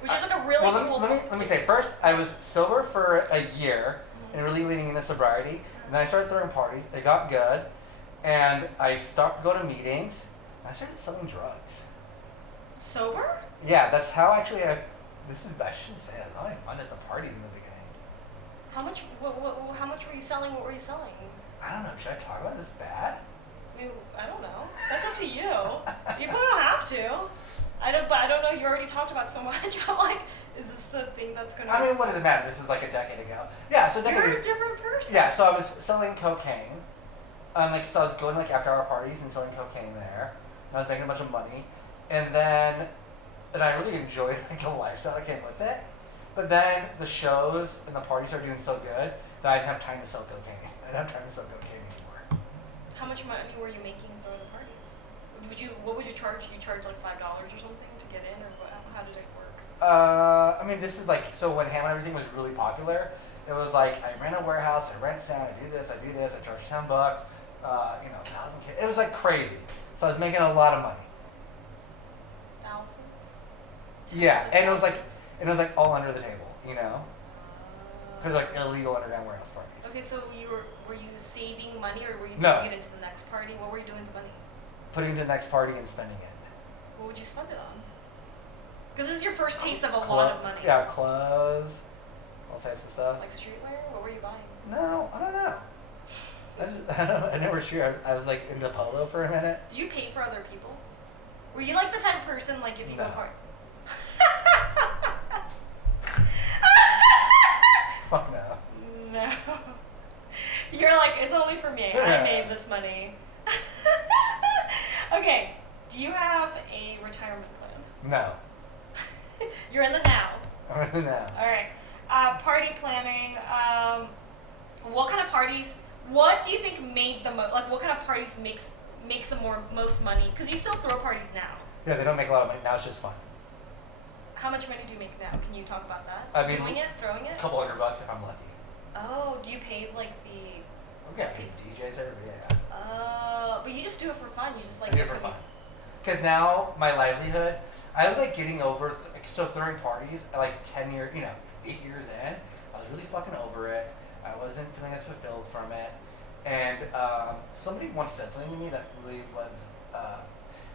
Which is like a really well, cool. let me say first, I was sober for a year and really leaning into sobriety. And then I started throwing parties. It got good, and I stopped going to meetings. And I started selling drugs. Sober? Yeah, that's how actually I shouldn't say that. That's how I funded the parties in the beginning. How much? How much were you selling? What were you selling? I don't know. Should I talk about this bad? I don't know. That's up to you. You don't have to. I don't know. You already talked about so much. I'm like, is this the thing that's gonna? I mean, what does it matter? This is like a decade ago. Yeah, so a decade You're ago. a different person. Yeah, so I was selling cocaine. So I was going to like after hour parties and selling cocaine there. And I was making a bunch of money. And I really enjoyed like the lifestyle that came with it. But then the shows and the parties started doing so good that I didn't have time to sell cocaine. I didn't have time to sell cocaine anymore. How much money were you making throwing the parties? What would you charge? You charge like $5 or something to get in, or how did it work? I mean, this is like, so when Ham and Everything was really popular, it was like, I rent a warehouse, I rent sound, I do this, I charge $10, 1,000 kids. It was like crazy. So I was making a lot of money. Thousands? Yeah, Tens of and it was like, thousands? all under the table, you know? Because like illegal underground warehouse parties. Okay, so were you saving money, or were you No. throwing it into the next party? What were you doing with the money? Putting it to the next party and spending it. What would you spend it on? Because this is your first taste of a lot of money. Yeah, clothes, all types of stuff. Like streetwear? What were you buying? No, I don't know. I never sure. I was like into polo for a minute. Did you pay for other people? Were you like the type of person, like if you go No. party? You're in the now. I'm in the now. All right. Party planning. What kind of parties? What do you think made the most? Like, what kind of parties makes the most money? Because you still throw parties now. Yeah, they don't make a lot of money now. It's just fun. How much money do you make now? Can you talk about that? I mean, doing it, throwing it. A couple $100 if I'm lucky. Oh, do you pay like the? We got paid DJs, everybody. Yeah. But you just do it for fun. You just like. I do it for fun. Because now my livelihood, I was like getting over. So throwing parties at like 8 years in, I was really fucking over it. I wasn't feeling as fulfilled from it, and somebody once said something to me that really was.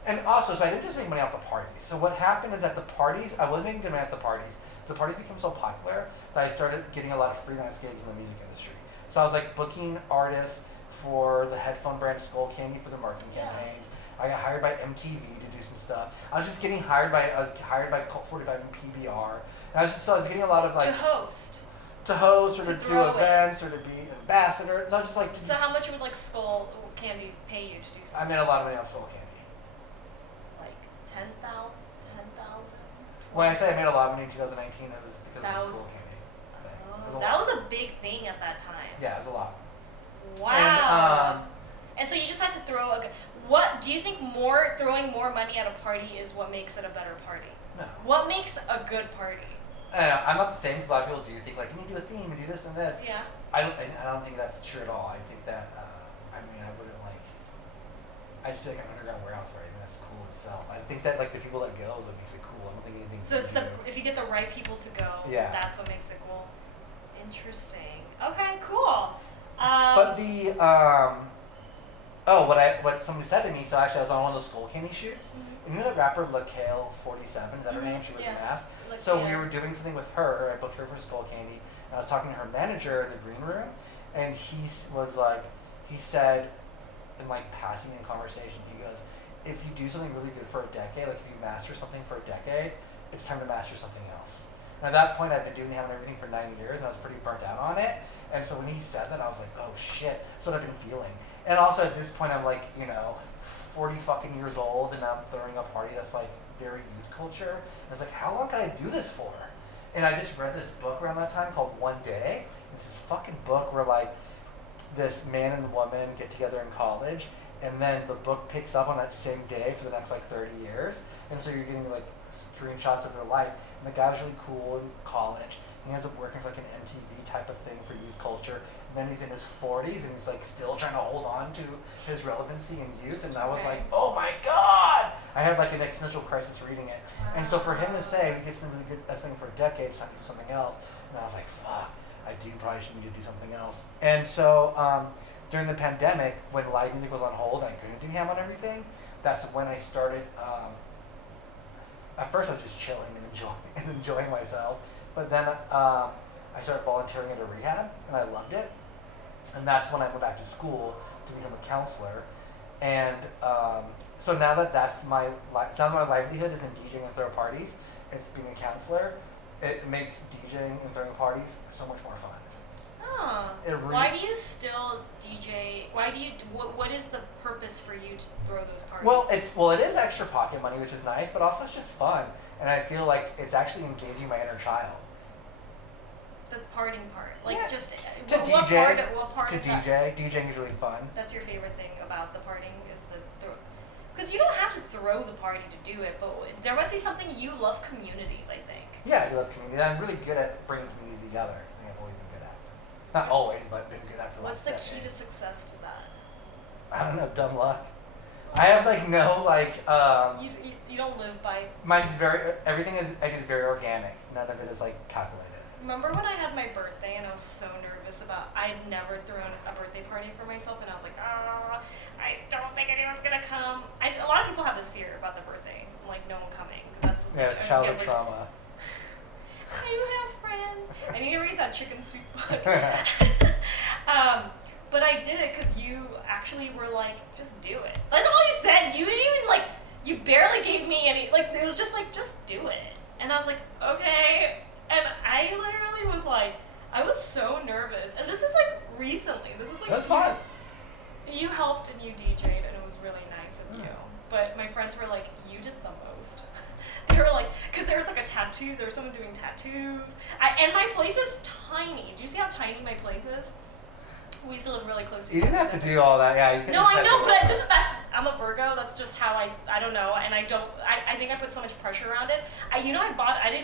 And also, so I didn't just make money off the parties. So what happened is at the parties, I was making good money at the parties. The parties became so popular that I started getting a lot of freelance gigs in the music industry. So I was like booking artists for the headphone brand Skull Candy for the marketing campaigns. I got hired by MTV to do some stuff. I was hired by Cult 45 and PBR. And I was getting a lot of like to host or to do events or to be an ambassador. So I was just like. So how much would like Skull Candy pay you to do something? I made a lot of money off Skull Candy. Like 10,000. When I say I made a lot of money in 2019, it was because of the Skull Candy thing. That was a big thing at that time. Yeah, it was a lot. Wow. And so you just had to throw what do you think throwing more money at a party is what makes it a better party? No. What makes a good party? I'm not the same because a lot of people do think like you need to do a theme and do this and this. Yeah. I don't think that's true at all. I think that I wouldn't like. I just feel like an underground warehouse party. I mean, that's cool itself. I think that like the people that go is what makes it cool. I don't think anything. So it's if you get the right people to go. Yeah. That's what makes it cool. Interesting. Okay. Cool. But the what somebody said to me. So actually, I was on one of those Skull Candy shoots. Mm-hmm. And you know that rapper LaKale 47? Is that her name? She was a mask. So we were doing something with her. I booked her for Skull Candy, and I was talking to her manager in the green room, and he said, in like passing in conversation, he goes, if you do something really good for a decade, like if you master something for a decade, it's time to master something else. And at that point, I'd been doing Ham and Everything for 9 years, and I was pretty burnt out on it. And so when he said that, I was like, oh shit, that's what I've been feeling. And also at this point, I'm like, 40 fucking years old, and I'm throwing a party that's like very youth culture. And it's like, how long can I do this for? And I just read this book around that time called One Day. It's this fucking book where like this man and woman get together in college, and then the book picks up on that same day for the next like 30 years. And so you're getting like screenshots of their life. And the guy was really cool in college. He ends up working for like an MTV type of thing for youth culture. And then he's in his 40s and he's like still trying to hold on to his relevancy in youth. And I was like, oh my God! I had like an existential crisis reading it. And so for him to say, we get something really good, that's something for a decade, it's time to do something else. And I was like, fuck, I do probably should need to do something else. And so during the pandemic, when live music was on hold, I couldn't do Ham on Everything. That's when I started. At first, I was just chilling and enjoying myself. But then I started volunteering at a rehab, and I loved it. And that's when I went back to school to become a counselor. And so now that now that my livelihood is in DJing and throwing parties, it's being a counselor. It makes DJing and throwing parties so much more fun. Oh. Why do you still DJ? What is the purpose for you to throw those parties? Well, it is extra pocket money, which is nice, but also it's just fun, and I feel like it's actually engaging my inner child. The partying part, like just to what DJ. What part to of DJ, that? DJing is really fun. That's your favorite thing about the partying is the throw. Because you don't have to throw the party to do it, but there must be something you love communities. I think. Yeah, I do love community. I'm really good at bringing community together. I think I've always been good at. Not always, but been good at for the last decade. What's the key to success to that? I don't know, dumb luck. I have like no like. You don't live by. Mine's everything I do is very organic. None of it is like calculated. Remember when I had my birthday and I was so nervous I'd never thrown a birthday party for myself, and I was like, I don't think anyone's gonna come. A lot of people have this fear about the birthday, like no one coming. It's childhood trauma. I have friends. I need to read that chicken soup book. But I did it because you actually were like, just do it. That's all you said. You didn't even you barely gave me any, it was just just do it. And I was like, okay. And I literally was like, I was so nervous. And this is recently. This is That's fun. You helped and you DJ'd, and it was really nice of you. But my friends were like, you did the most. They were like, because there was like a tattoo, there was someone doing tattoos. And my place is tiny. Do you see how tiny my place is? We used to live really close to You didn't have to do all that, yeah. You could No, just I have know, to- but I'm a Virgo. That's just how I don't know, and I think I put so much pressure around it. I didn't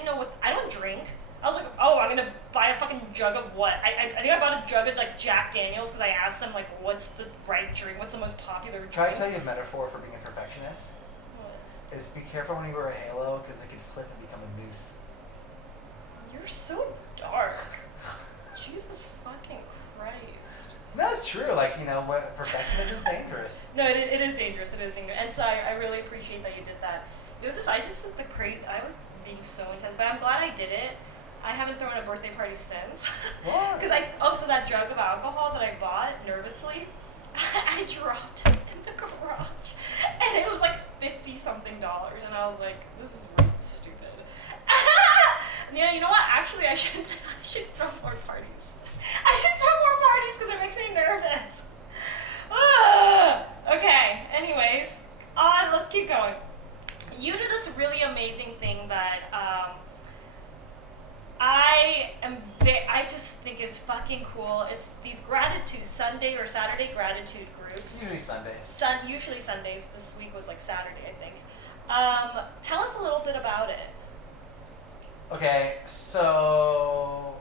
know I don't drink. I was like, oh, I'm gonna buy a fucking jug of what? I think I bought a jug of like Jack Daniels because I asked them like, what's the right drink? What's the most popular drink? Can I tell you a metaphor for being a perfectionist? What? Is be careful when you wear a halo because it can slip and become a noose. You're so dark. Jesus fucking Christ. No, it's true. Like, what perfectionism is dangerous. No, it is dangerous. It is dangerous. And so I really appreciate that you did that. It was just, I just at the I was being so intense, but I'm glad I did it. I haven't thrown a birthday party since. Why? Because so that jug of alcohol that I bought nervously, I dropped it in the garage. And it was like $50-something. And I was like, this is really stupid. Yeah, you know what? Actually, I should throw more parties. I should throw more parties because it makes me nervous. Okay, anyways, let's keep going. You do this really amazing thing that I just think is fucking cool. It's these gratitude Sunday or Saturday gratitude groups. Usually Sundays. Usually Sundays. This week was like Saturday, I think. Tell us a little bit about it. Okay, so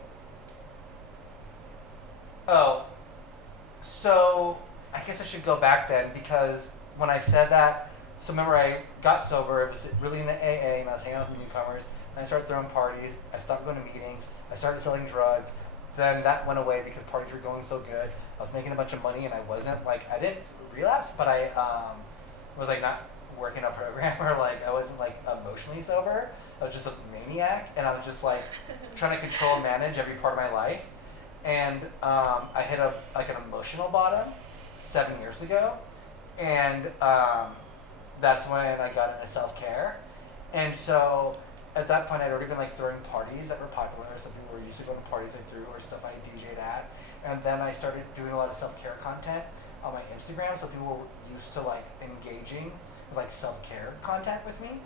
I guess I should go back then because when I said that, so remember I got sober, it was really into AA and I was hanging out with newcomers, and I started throwing parties, I stopped going to meetings, I started selling drugs, then that went away because parties were going so good, I was making a bunch of money and I didn't relapse, but I was like not working a program or like I wasn't like emotionally sober, I was just a maniac and I was just like trying to control and manage every part of my life. And I hit an emotional bottom 7 years ago, and that's when I got into self-care. And so at that point I'd already been like throwing parties that were popular, so people were used to going to parties I threw or stuff I DJ'd at. And then I started doing a lot of self-care content on my Instagram, so people were used to like engaging with like self-care content with me.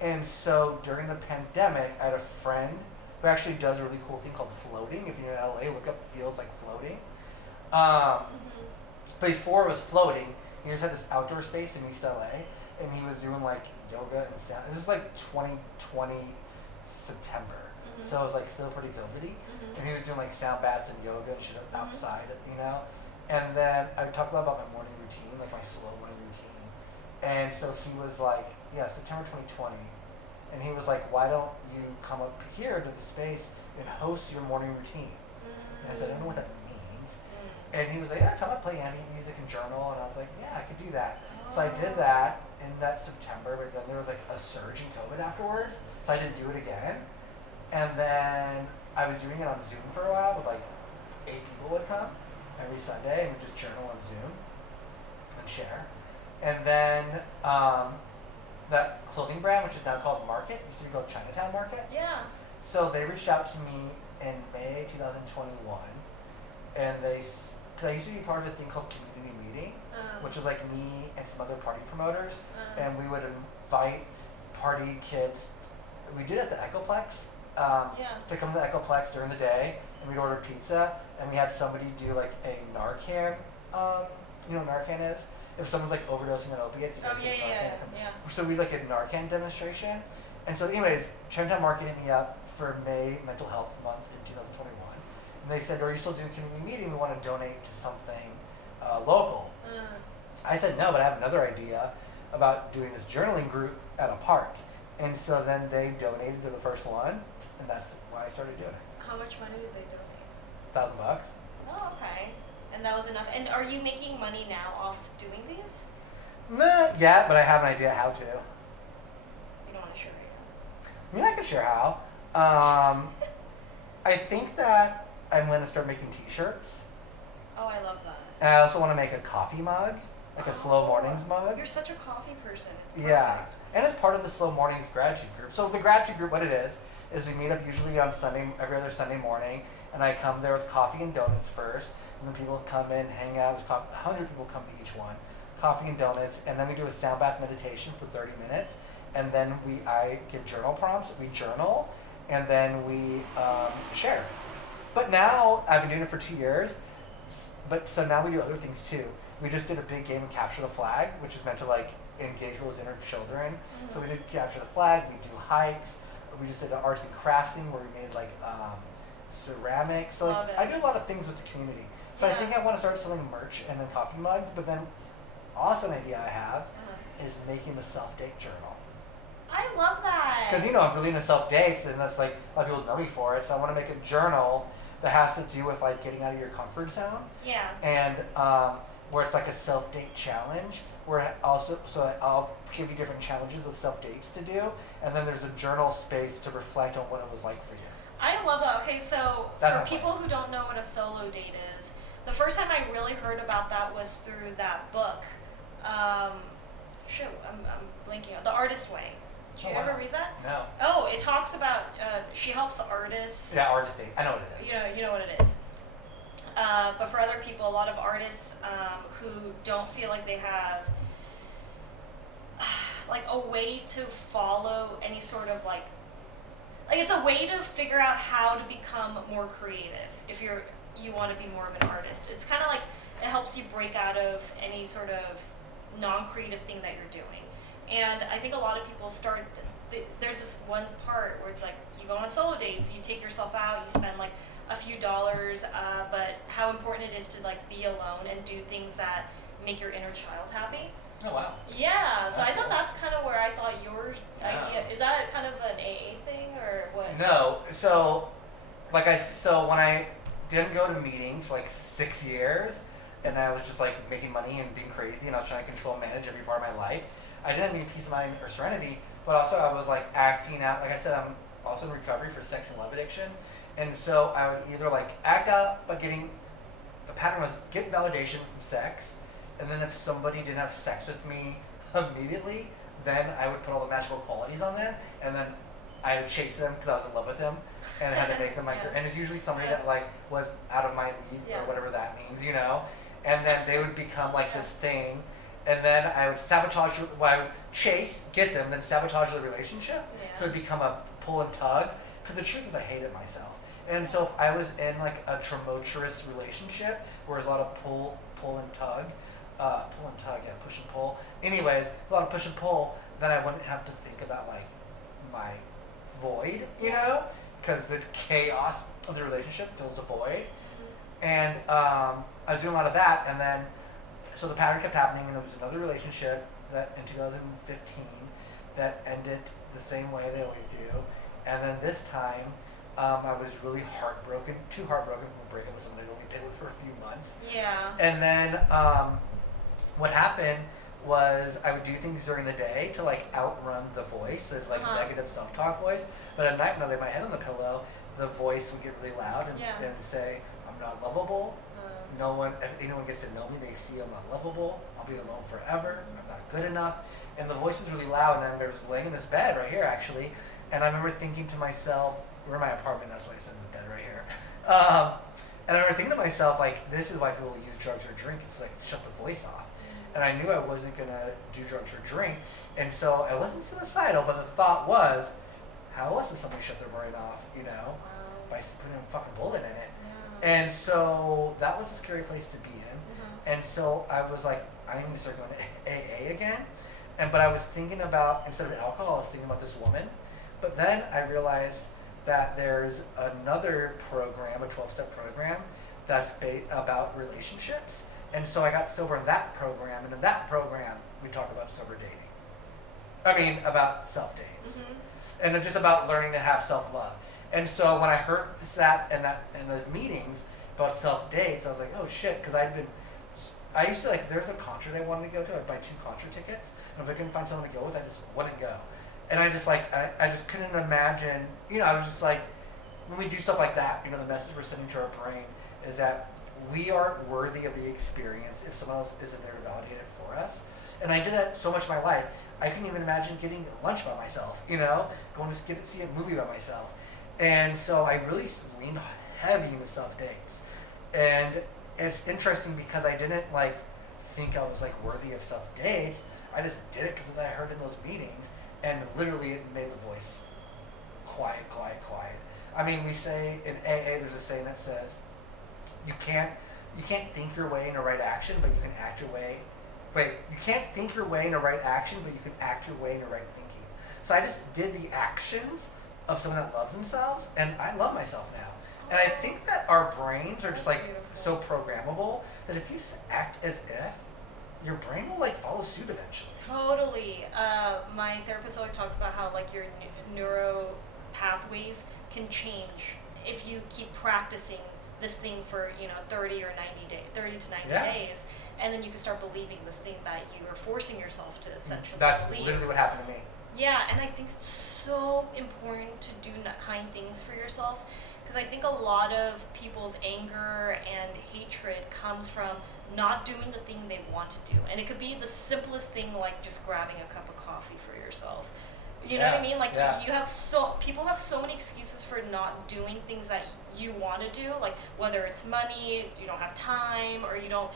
And so during the pandemic I had a friend who actually does a really cool thing called floating. If you're in LA, look up Feels Like Floating. Before it was floating, he just had this outdoor space in East LA, and he was doing like yoga and sound. This is like 2020 September, so it was like still pretty COVID-y. And he was doing like sound baths and yoga and shit outside, And then I talked a lot about my morning routine, like my slow morning routine. And so he was like, yeah, September 2020. And he was like, why don't you come up here to the space and host your morning routine? And I said, I don't know what that means. And he was like, yeah, come up, play ambient music and journal. And I was like, yeah, I could do that. So I did that in that September, but then there was like a surge in COVID afterwards. So I didn't do it again. And then I was doing it on Zoom for a while with like 8 people would come every Sunday and we'd just journal on Zoom and share. And then that clothing brand, which is now called Market, used to be called Chinatown Market. Yeah. So they reached out to me in May 2021, and because I used to be part of a thing called Community Meeting, which was like me and some other party promoters, and we would invite party kids. We did it at the Echoplex to come to the Echoplex during the day, and we'd order pizza, and we had somebody do like a Narcan. You know what Narcan is? If someone's like overdosing on opiates, you yeah. So we like a Narcan demonstration. And so anyways, Chinatown Market hit me up for May Mental Health Month in 2021. And they said, are you still doing community meeting? We want to donate to something local. I said no, but I have another idea about doing this journaling group at a park. And so then they donated to the first one, and that's why I started doing it. How much money did they donate? $1,000. Oh, okay. And that was enough. And are you making money now off doing these? Not yet, but I have an idea how to. You don't want to share it I mean, I can share how. I think that I'm going to start making t-shirts. Oh, I love that. And I also want to make a coffee mug, like a Slow Mornings mug. You're such a coffee person. Yeah. And it's part of the Slow Mornings gratitude group. So the gratitude group, what it is we meet up usually on Sunday, every other Sunday morning, and I come there with coffee and donuts first, and then people come in, hang out, 100 people come to each one, coffee and donuts, and then we do a sound bath meditation for 30 minutes, and then I give journal prompts. We journal, and then we share. But now I've been doing it for 2 years. But so now we do other things too. We just did a big game of Capture the Flag, which is meant to like engage those inner children. Mm-hmm. So we did Capture the Flag. We do hikes. We just did an arts and crafts thing where we made like ceramics. So like, I do a lot of things with the community. So I think I want to start selling merch and then coffee mugs. But then also an idea I have is making a self-date journal. I love that. Because I'm really into self-dates, and that's like a lot of people know me for it. So I want to make a journal that has to do with like getting out of your comfort zone. Yeah. And where it's like a self-date challenge, where I'll give you different challenges of self-dates to do, and then there's a journal space to reflect on what it was like for you. I love that. Okay, so That's for people who don't know what a solo date is, the first time I really heard about that was through that book. I'm blanking out. The Artist's Way. Did you ever read that? No. Oh, it talks about she helps artists. Yeah, artist date. I know what it is. You know what it is. But for other people, a lot of artists who don't feel like they have like a way to follow any sort of like it's a way to figure out how to become more creative if you want to be more of an artist. It's kind of like it helps you break out of any sort of non-creative thing that you're doing. And I think a lot of people there's this one part where it's like you go on solo dates, you take yourself out, you spend like a few dollars, but how important it is to like be alone and do things that make your inner child happy. Oh wow. Yeah, so That's I thought cool. that's kind of where I thought your idea, is that kind of an AA thing or what? No, so when I didn't go to meetings for like 6 years, and I was just like making money and being crazy, and I was trying to control and manage every part of my life, I didn't have any peace of mind or serenity, but also I was like acting out. Like I said, I'm also in recovery for sex and love addiction, and so I would either like act out by the pattern was get validation from sex, and then if somebody didn't have sex with me immediately, then I would put all the magical qualities on them, and then I would chase them because I was in love with them, and I had to make them like, and it's usually somebody that like was out of my league or whatever that means, and then they would become like this thing, and then I would I would chase, get them, then sabotage the relationship, so it'd become a pull and tug, because the truth is I hated myself, and so if I was in like a tumultuous relationship where there's a lot of pull and tug, push and pull, anyways, a lot of push and pull, then I wouldn't have to think about like my void, because the chaos of the relationship fills a void. And I was doing a lot of that, and then so the pattern kept happening, and it was another relationship that in 2015 that ended the same way they always do, and then this time I was really too heartbroken from a breakup with somebody I only been with for a few months. Yeah. And then what happened was I would do things during the day to like outrun the voice, the negative self-talk voice. But at night when I lay my head on the pillow, the voice would get really loud and say, "I'm not lovable. No one, if anyone gets to know me, they see I'm not lovable. I'll be alone forever. I'm not good enough." And the voice was really loud, and I was laying in this bed right here actually, and I remember thinking to myself, we're in my apartment, that's why I said in the bed right here. And I remember thinking to myself, like, this is why people use drugs or drink. It's like, shut the voice off. And I knew I wasn't going to do drugs or drink. And so I wasn't suicidal, but the thought was, how else does somebody shut their brain off, by putting a fucking bullet in it? Yeah. And so that was a scary place to be in. And so I was like, I need to start going to AA again. But I was thinking about, instead of alcohol, I was thinking about this woman. But then I realized that there's another program, a 12-step program, that's about relationships. And so I got sober in that program, and in that program, we talk about sober dating. About self-dates. And just about learning to have self-love. And so when I heard that in those meetings about self-dates, I was like, oh shit, because I used to like, there's a concert I wanted to go to, I'd buy 2 concert tickets, and if I couldn't find someone to go with, I just wouldn't go. And I just I just couldn't imagine, I was just like, when we do stuff like that, the message we're sending to our brain is that we aren't worthy of the experience if someone else isn't there to validate it for us. And I did that so much in my life, I couldn't even imagine getting lunch by myself, going to see a movie by myself. And so I really leaned heavy into self-dates. And it's interesting because I didn't think I was worthy of self-dates. I just did it because I heard in those meetings. and literally it made the voice quiet, quiet, quiet. I mean, we say in AA, there's a saying that says, you can't think your way in a right action, but you can act your way. Wait, you can't think your way in a right action, but you can act your way in a right thinking. So I just did the actions of someone that loves themselves, and I love myself now. And I think that our brains are just like so programmable that if you just act as if, your brain will like follow suit eventually. Totally. My therapist always talks about how like your neuro pathways can change if you keep practicing this thing for 30 or 90 days, 30 to 90 days, and then you can start believing this thing that you are forcing yourself to essentially That's believe. literally what happened to me. Yeah, and I think it's so important to do kind things for yourself, because I think a lot of people's anger and hatred comes from not doing the thing they want to do. And it could be the simplest thing, like just grabbing a cup of coffee for yourself. You know what I mean? Like people have so many excuses for not doing things that you want to do, like whether it's money, you don't have time, or you don't,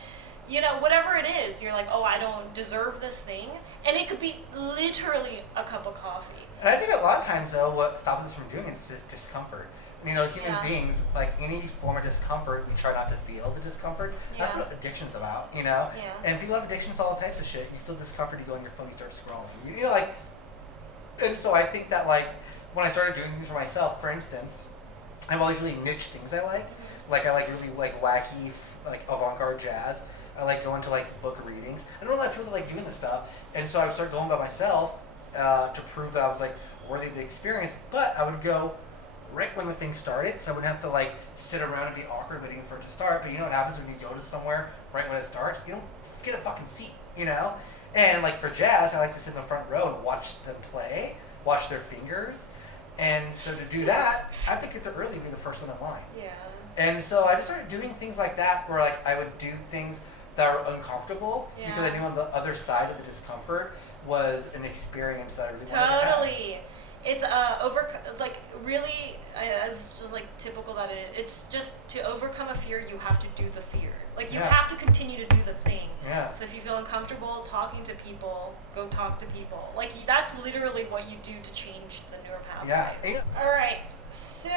whatever it is, you're like, oh, I don't deserve this thing. And it could be literally a cup of coffee. And I think a lot of times, though, what stops us from doing it is just discomfort. Human beings, like any form of discomfort, we try not to feel the discomfort. That's what addiction's about, Yeah. And people have addictions to all types of shit. You feel discomfort, you go on your phone, you start scrolling. And so I think that, like, when I started doing things for myself, for instance, I've always really niched things I like. Like, I like really, like, wacky, like, avant-garde jazz. I like going to, like, book readings. I know a lot of people that like doing this stuff. And so I would start going by myself to prove that I was, like, worthy of the experience. But I would go right when the thing started, so I wouldn't have to, like, sit around and be awkward waiting for it to start. But you know what happens when you go to somewhere right when it starts? You don't get a fucking seat, And, like, for jazz, I like to sit in the front row and watch them play, watch their fingers. And so to do that, I have to get there early and be the first one in line. Yeah. And so I just started doing things like that where, like, I would do things that are uncomfortable because I knew on the other side of the discomfort was an experience that I really wanted to have. Totally. It's really, as just like typical that it is, it's just to overcome a fear, you have to do the fear. Like you have to continue to do the thing. Yeah. So if you feel uncomfortable talking to people, go talk to people. Like that's literally what you do to change the neuropathway. Yeah. All right. So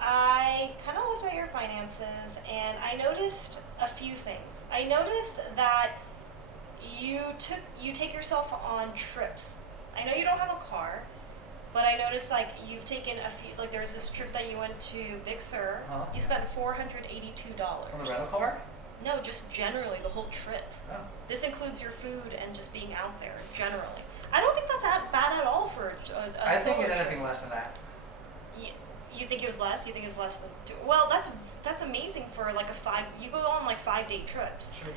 I kind of looked at your finances and I noticed a few things. I noticed that you take yourself on trips. I know you don't have a car, but I noticed like you've taken a few. Like there's this trip that you went to Big Sur. You spent $482. On the rental car? No, just generally the whole trip. Oh. This includes your food and just being out there generally. I don't think that's bad at all for a I think solo it ended up trip. being less than that. You think it was less? You think it's less than two? Well, that's amazing for like you go on like 5-day trips. True.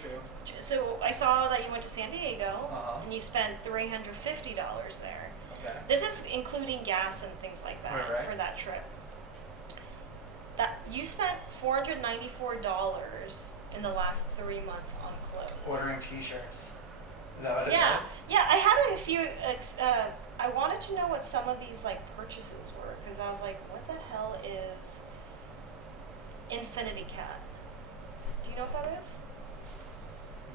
So I saw that you went to San Diego Uh-huh. and you spent $350 there. Okay. This is including gas and things like that Right. for that trip. That you spent $494 in the last 3 months on clothes. Ordering T-shirts. Is that what it Yeah, is? yeah. I had a few. I wanted to know what some of these like purchases were because I was like, what the hell is Infinity Cat? Do you know what that is?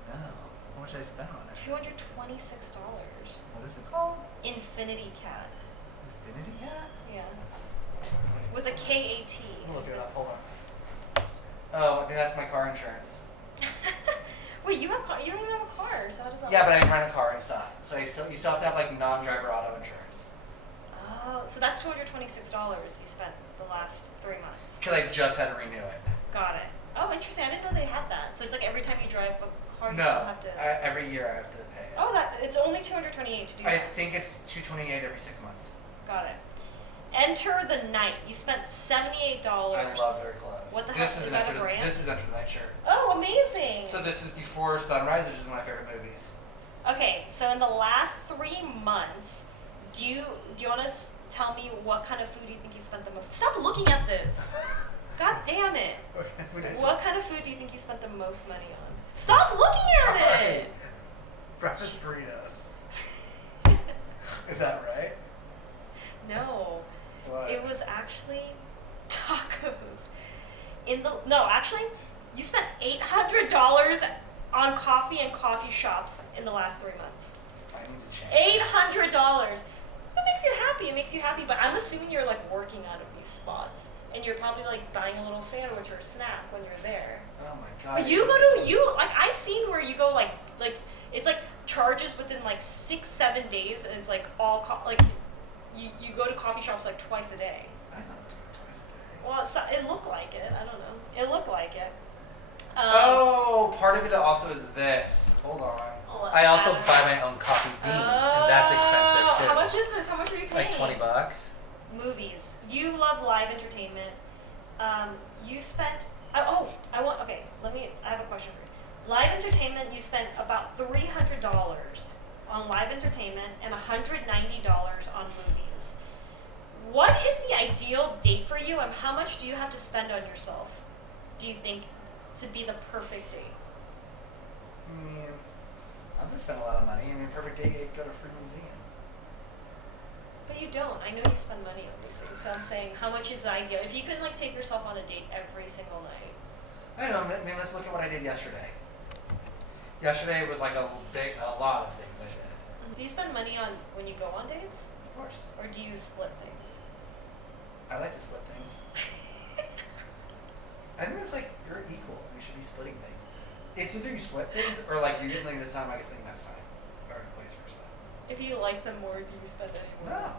No. How much did I spend on it? $226. What is it called? Infinity Cat. Infinity Cat? Yeah. With a K-A-T. I'll look it up. Hold on. Oh, I think that's my car insurance. Wait, you don't even have a car, so how does that Yeah, work? but I rent a car and stuff. So you still have to have like non-driver auto insurance. Oh, so that's $226 you spent the last 3 months. Because I just had to renew it. Got it. Oh, interesting. I didn't know they had that. So it's like every time you drive a car, you No, still have to. every year I have to pay it. Oh, it's only $228 to do I that. think it's $228 every 6 months. Got it. Enter the Night. You spent $78. I love their clothes. What the heck? Is that a brand? This is Enter the Night shirt. Oh, amazing. So this is Before Sunrise, which is one of my favorite movies. Okay, so in the last 3 months, do you want to tell me what kind of food you think you spent the most? Stop looking at this. God damn it. What kind of food do you think you spent the most money on? Stop looking at it. Breakfast burritos. Is that right? No. What? It was actually tacos. Actually, you spent $800 on coffee and coffee shops in the last 3 months. I need to change. $800. That makes you happy. It makes you happy. But I'm assuming you're like working out of these spots, and you're probably like buying a little sandwich or a snack when you're there. Oh my god. But like I've seen where you go like it's like charges within like 6-7 days, and it's like all like you go to coffee shops like twice a day. I don't do it twice a day. Well, it looked like it. I don't know. It looked like it. Part of it also is this. Hold on. What's I also that? buy my own coffee beans, and that's expensive too. How much is this? How much are you paying? Like $20. Movies. You love live entertainment. You spent. I have a question for you. Live entertainment. You spent about $300 on live entertainment and $190 on movies. What is the ideal date for you, and how much do you have to spend on yourself, do you think, to be the perfect date? I mean, I'm gonna spend a lot of money. I mean, perfect date, go to a free museum. But you don't. I know you spend money on these things, so I'm saying, how much is the ideal? If you could like take yourself on a date every single night. I don't know. I mean, let's look at what I did yesterday. Yesterday was like a lot of things I did. Do you spend money on when you go on dates, Of course. or do you split things? I like to split things. I think it's like you're equals. We should be splitting things. It's either you split things or like you get something this time, I get something next time, or vice versa. If you like them more, do you spend any more? No.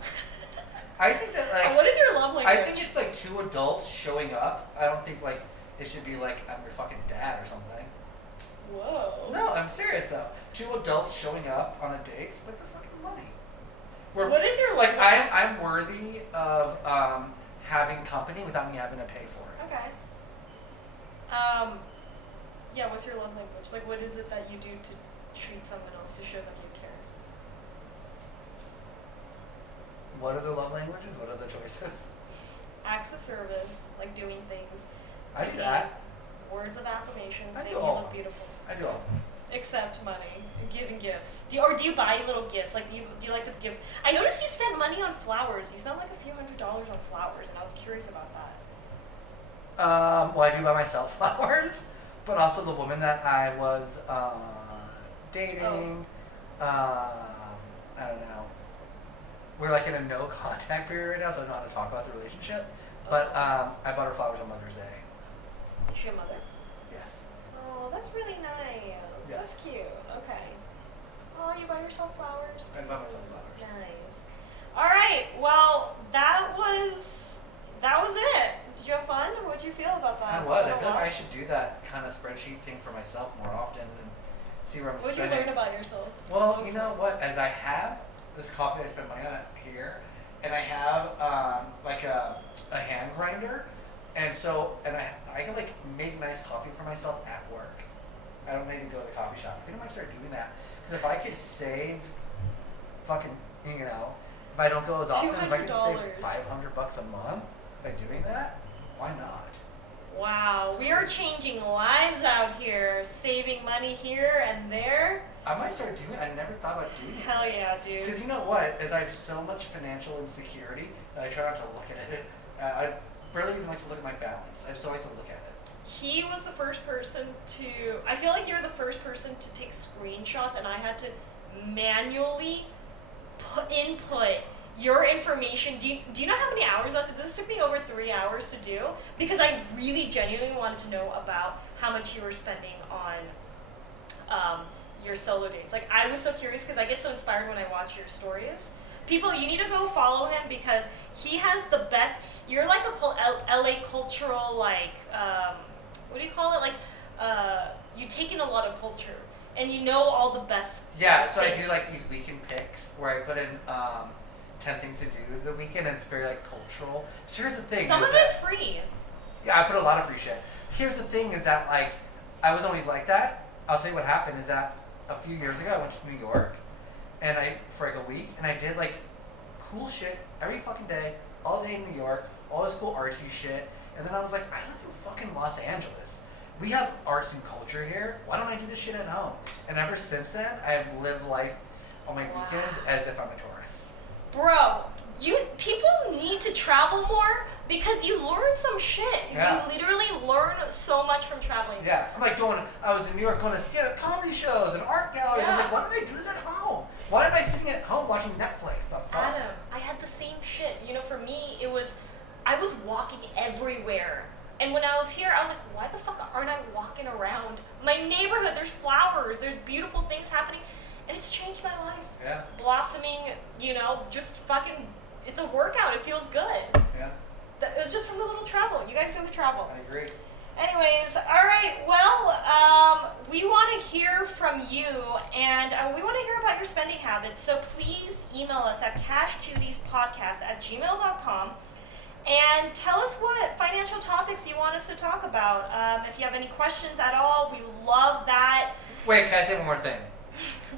I think that like. What is your love language? I think it's like two adults showing up. I don't think like it should be like I'm your fucking dad or something. Whoa. No, I'm serious though. Two adults showing up on a date, split the fucking money. What is your like? love language? I'm worthy of having company without me having to pay for it. Okay. Yeah, what's your love language? Like, what is it that you do to treat someone else to show them you care? What are the love languages? What are the choices? Acts of service, like doing things. I do cooking, that. Words of affirmation, I saying do you all look of them. beautiful. I do all of them. Except money, giving gifts. Do you buy little gifts? Like, do you like to give? I noticed you spend money on flowers. You spent like a few $100s on flowers, and I was curious about that. Well, I do buy myself flowers, but also the woman that I was dating. I don't know. We're like in a no contact period right now, so I don't know how to talk about the relationship. But I bought her flowers on Mother's Day. Is she a mother? Yes. Oh, that's really nice. Yes. That's cute. Okay. Oh, you buy yourself flowers? I buy myself flowers. Nice. All right. Well, that was it. Did you have fun? What did you feel about that? I was. it I a feel like lot? I should do that kind of spreadsheet thing for myself more often and see where I'm What did you spending. learn about yourself? Well, you know what? As I have this coffee I spend money on it here, and I have like a hand grinder, and I can like make nice coffee for myself at work. I don't need to go to the coffee shop. I think I might start doing that because if I could save, fucking, if I don't go as often, if I could save $200. $500 a month by doing that, why not? Wow, we are changing lives out here, saving money here and there. I might start doing. I never thought about doing it. Hell yeah, dude. Because you know what? As I have so much financial insecurity, I try not to look at it. I barely even like to look at my balance. I just don't like to look at it. He was the first person to, I feel like you were the first person to take screenshots, and I had to manually input your information. Do you know how many hours that took? This took me over 3 hours to do because I really genuinely wanted to know about how much you were spending on your solo dates. Like, I was so curious because I get so inspired when I watch your stories. People, you need to go follow him because he has the best. You're like a LA cultural, like, what do you call it? Like, you take in a lot of culture and you know all the best. Yeah, so things. I do like these weekend picks where I put in 10 things to do the weekend, and it's very like cultural. So here's the thing. Some of it is free. Yeah, I put a lot of free shit. Here's the thing is that like I was always like that. I'll tell you what happened is that a few years ago I went to New York and for like a week, and I did like cool shit every fucking day, all day in New York, all this cool artsy shit. And then I was like, I live in fucking Los Angeles. We have arts and culture here. Why don't I do this shit at home? And ever since then, I have lived life on my weekends as if I'm a tourist. Bro, people need to travel more because you learn some shit. Yeah. You literally learn so much from traveling. Yeah, I'm like I was in New York going to stand-up comedy shows and art galleries. I was like, why don't I do this at home? Why am I sitting at home watching Netflix? The fuck? Adam, I had the same shit. You know, for me, I was walking everywhere. And when I was here, I was like, why the fuck aren't I walking around my neighborhood? There's flowers, there's beautiful things happening. And it's changed my life. Yeah. Blossoming, just fucking, it's a workout. It feels good. Yeah. It was just from the little travel. You guys go to travel. I agree. Anyways, all right. Well, we want to hear from you, and we want to hear about your spending habits. So please email us at cashcutiespodcast@gmail.com and tell us what financial topics you want us to talk about. If you have any questions at all, we love that. Wait, can I say one more thing?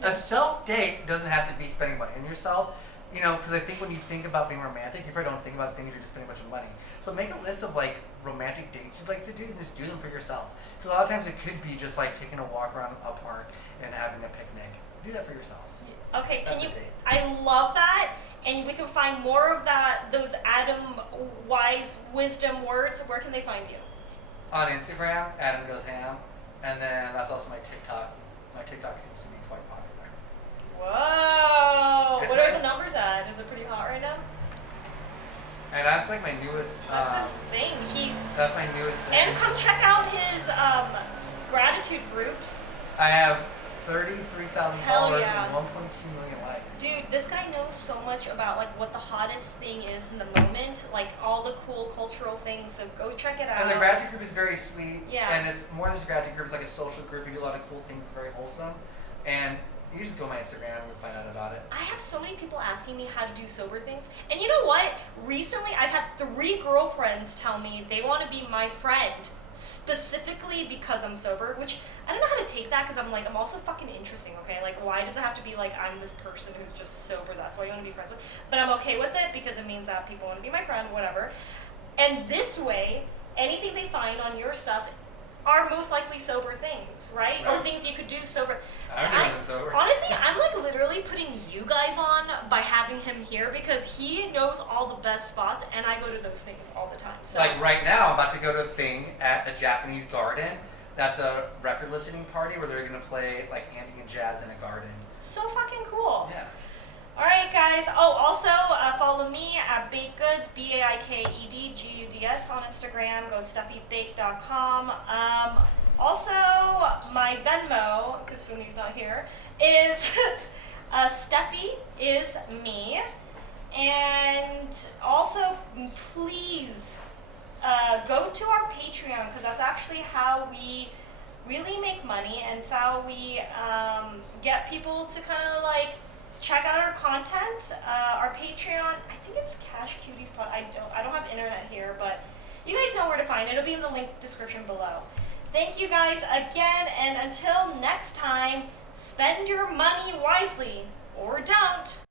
A self-date doesn't have to be spending money on yourself. Because I think when you think about being romantic, you probably don't think about things you're just spending a bunch of money. So make a list of like romantic dates you'd like to do and just do them for yourself. Because a lot of times it could be just like taking a walk around a park and having a picnic. Do that for yourself. Okay, That's a date. I love that, and we can find more of those Adam Weiss wisdom words. Where can they find you? On Instagram, Adam Goes Ham, and then that's also my TikTok. My TikTok seems to be quite popular. Whoa! Yes, What are ma'am. the numbers at? Is it pretty hot right now? And that's like my newest. That's his thing. That's my newest thing. And come check out his gratitude groups. I have 33,000 Hell followers yeah. and 1.2 million likes. Dude, this guy knows so much about like what the hottest thing is in the moment, like all the cool cultural things. So go check it out. And the gratitude group is very sweet. Yeah. And it's more than just a gratitude group. It's like a social group. We do a lot of cool things. It's very wholesome. And you just go on my Instagram and you'll find out about it. I have so many people asking me how to do sober things. And you know what? Recently, I've had 3 girlfriends tell me they want to be my friend specifically because I'm sober, which I don't know how to take that because I'm also fucking interesting, okay? Like, why does it have to be like I'm this person who's just sober? That's why you want to be friends with. But I'm okay with it because it means that people want to be my friend, whatever. And this way, anything they find on your stuff are most likely sober things, right? Or things you could do sober. I'm doing them sober. Honestly, I'm like literally putting you guys on by having him here because he knows all the best spots and I go to those things all the time. So Like right now, I'm about to go to a thing at a Japanese garden. That's a record listening party where they're going to play like ambient jazz in a garden. so fucking cool. Yeah. All right, guys. Oh, also follow me at Baked Goods, BAIKEDGUDS on Instagram. Go stuffybake.com. Also, my Venmo, because Funi's not here, is Steffi is me. And also, please go to our Patreon because that's actually how we really make money and it's how we get people to kind of like check out our content. Our Patreon, I think it's Cash Cuties Pod. I don't have internet here, but you guys know where to find it. It'll be in the link description below. Thank you guys again, and until next time, spend your money wisely or don't.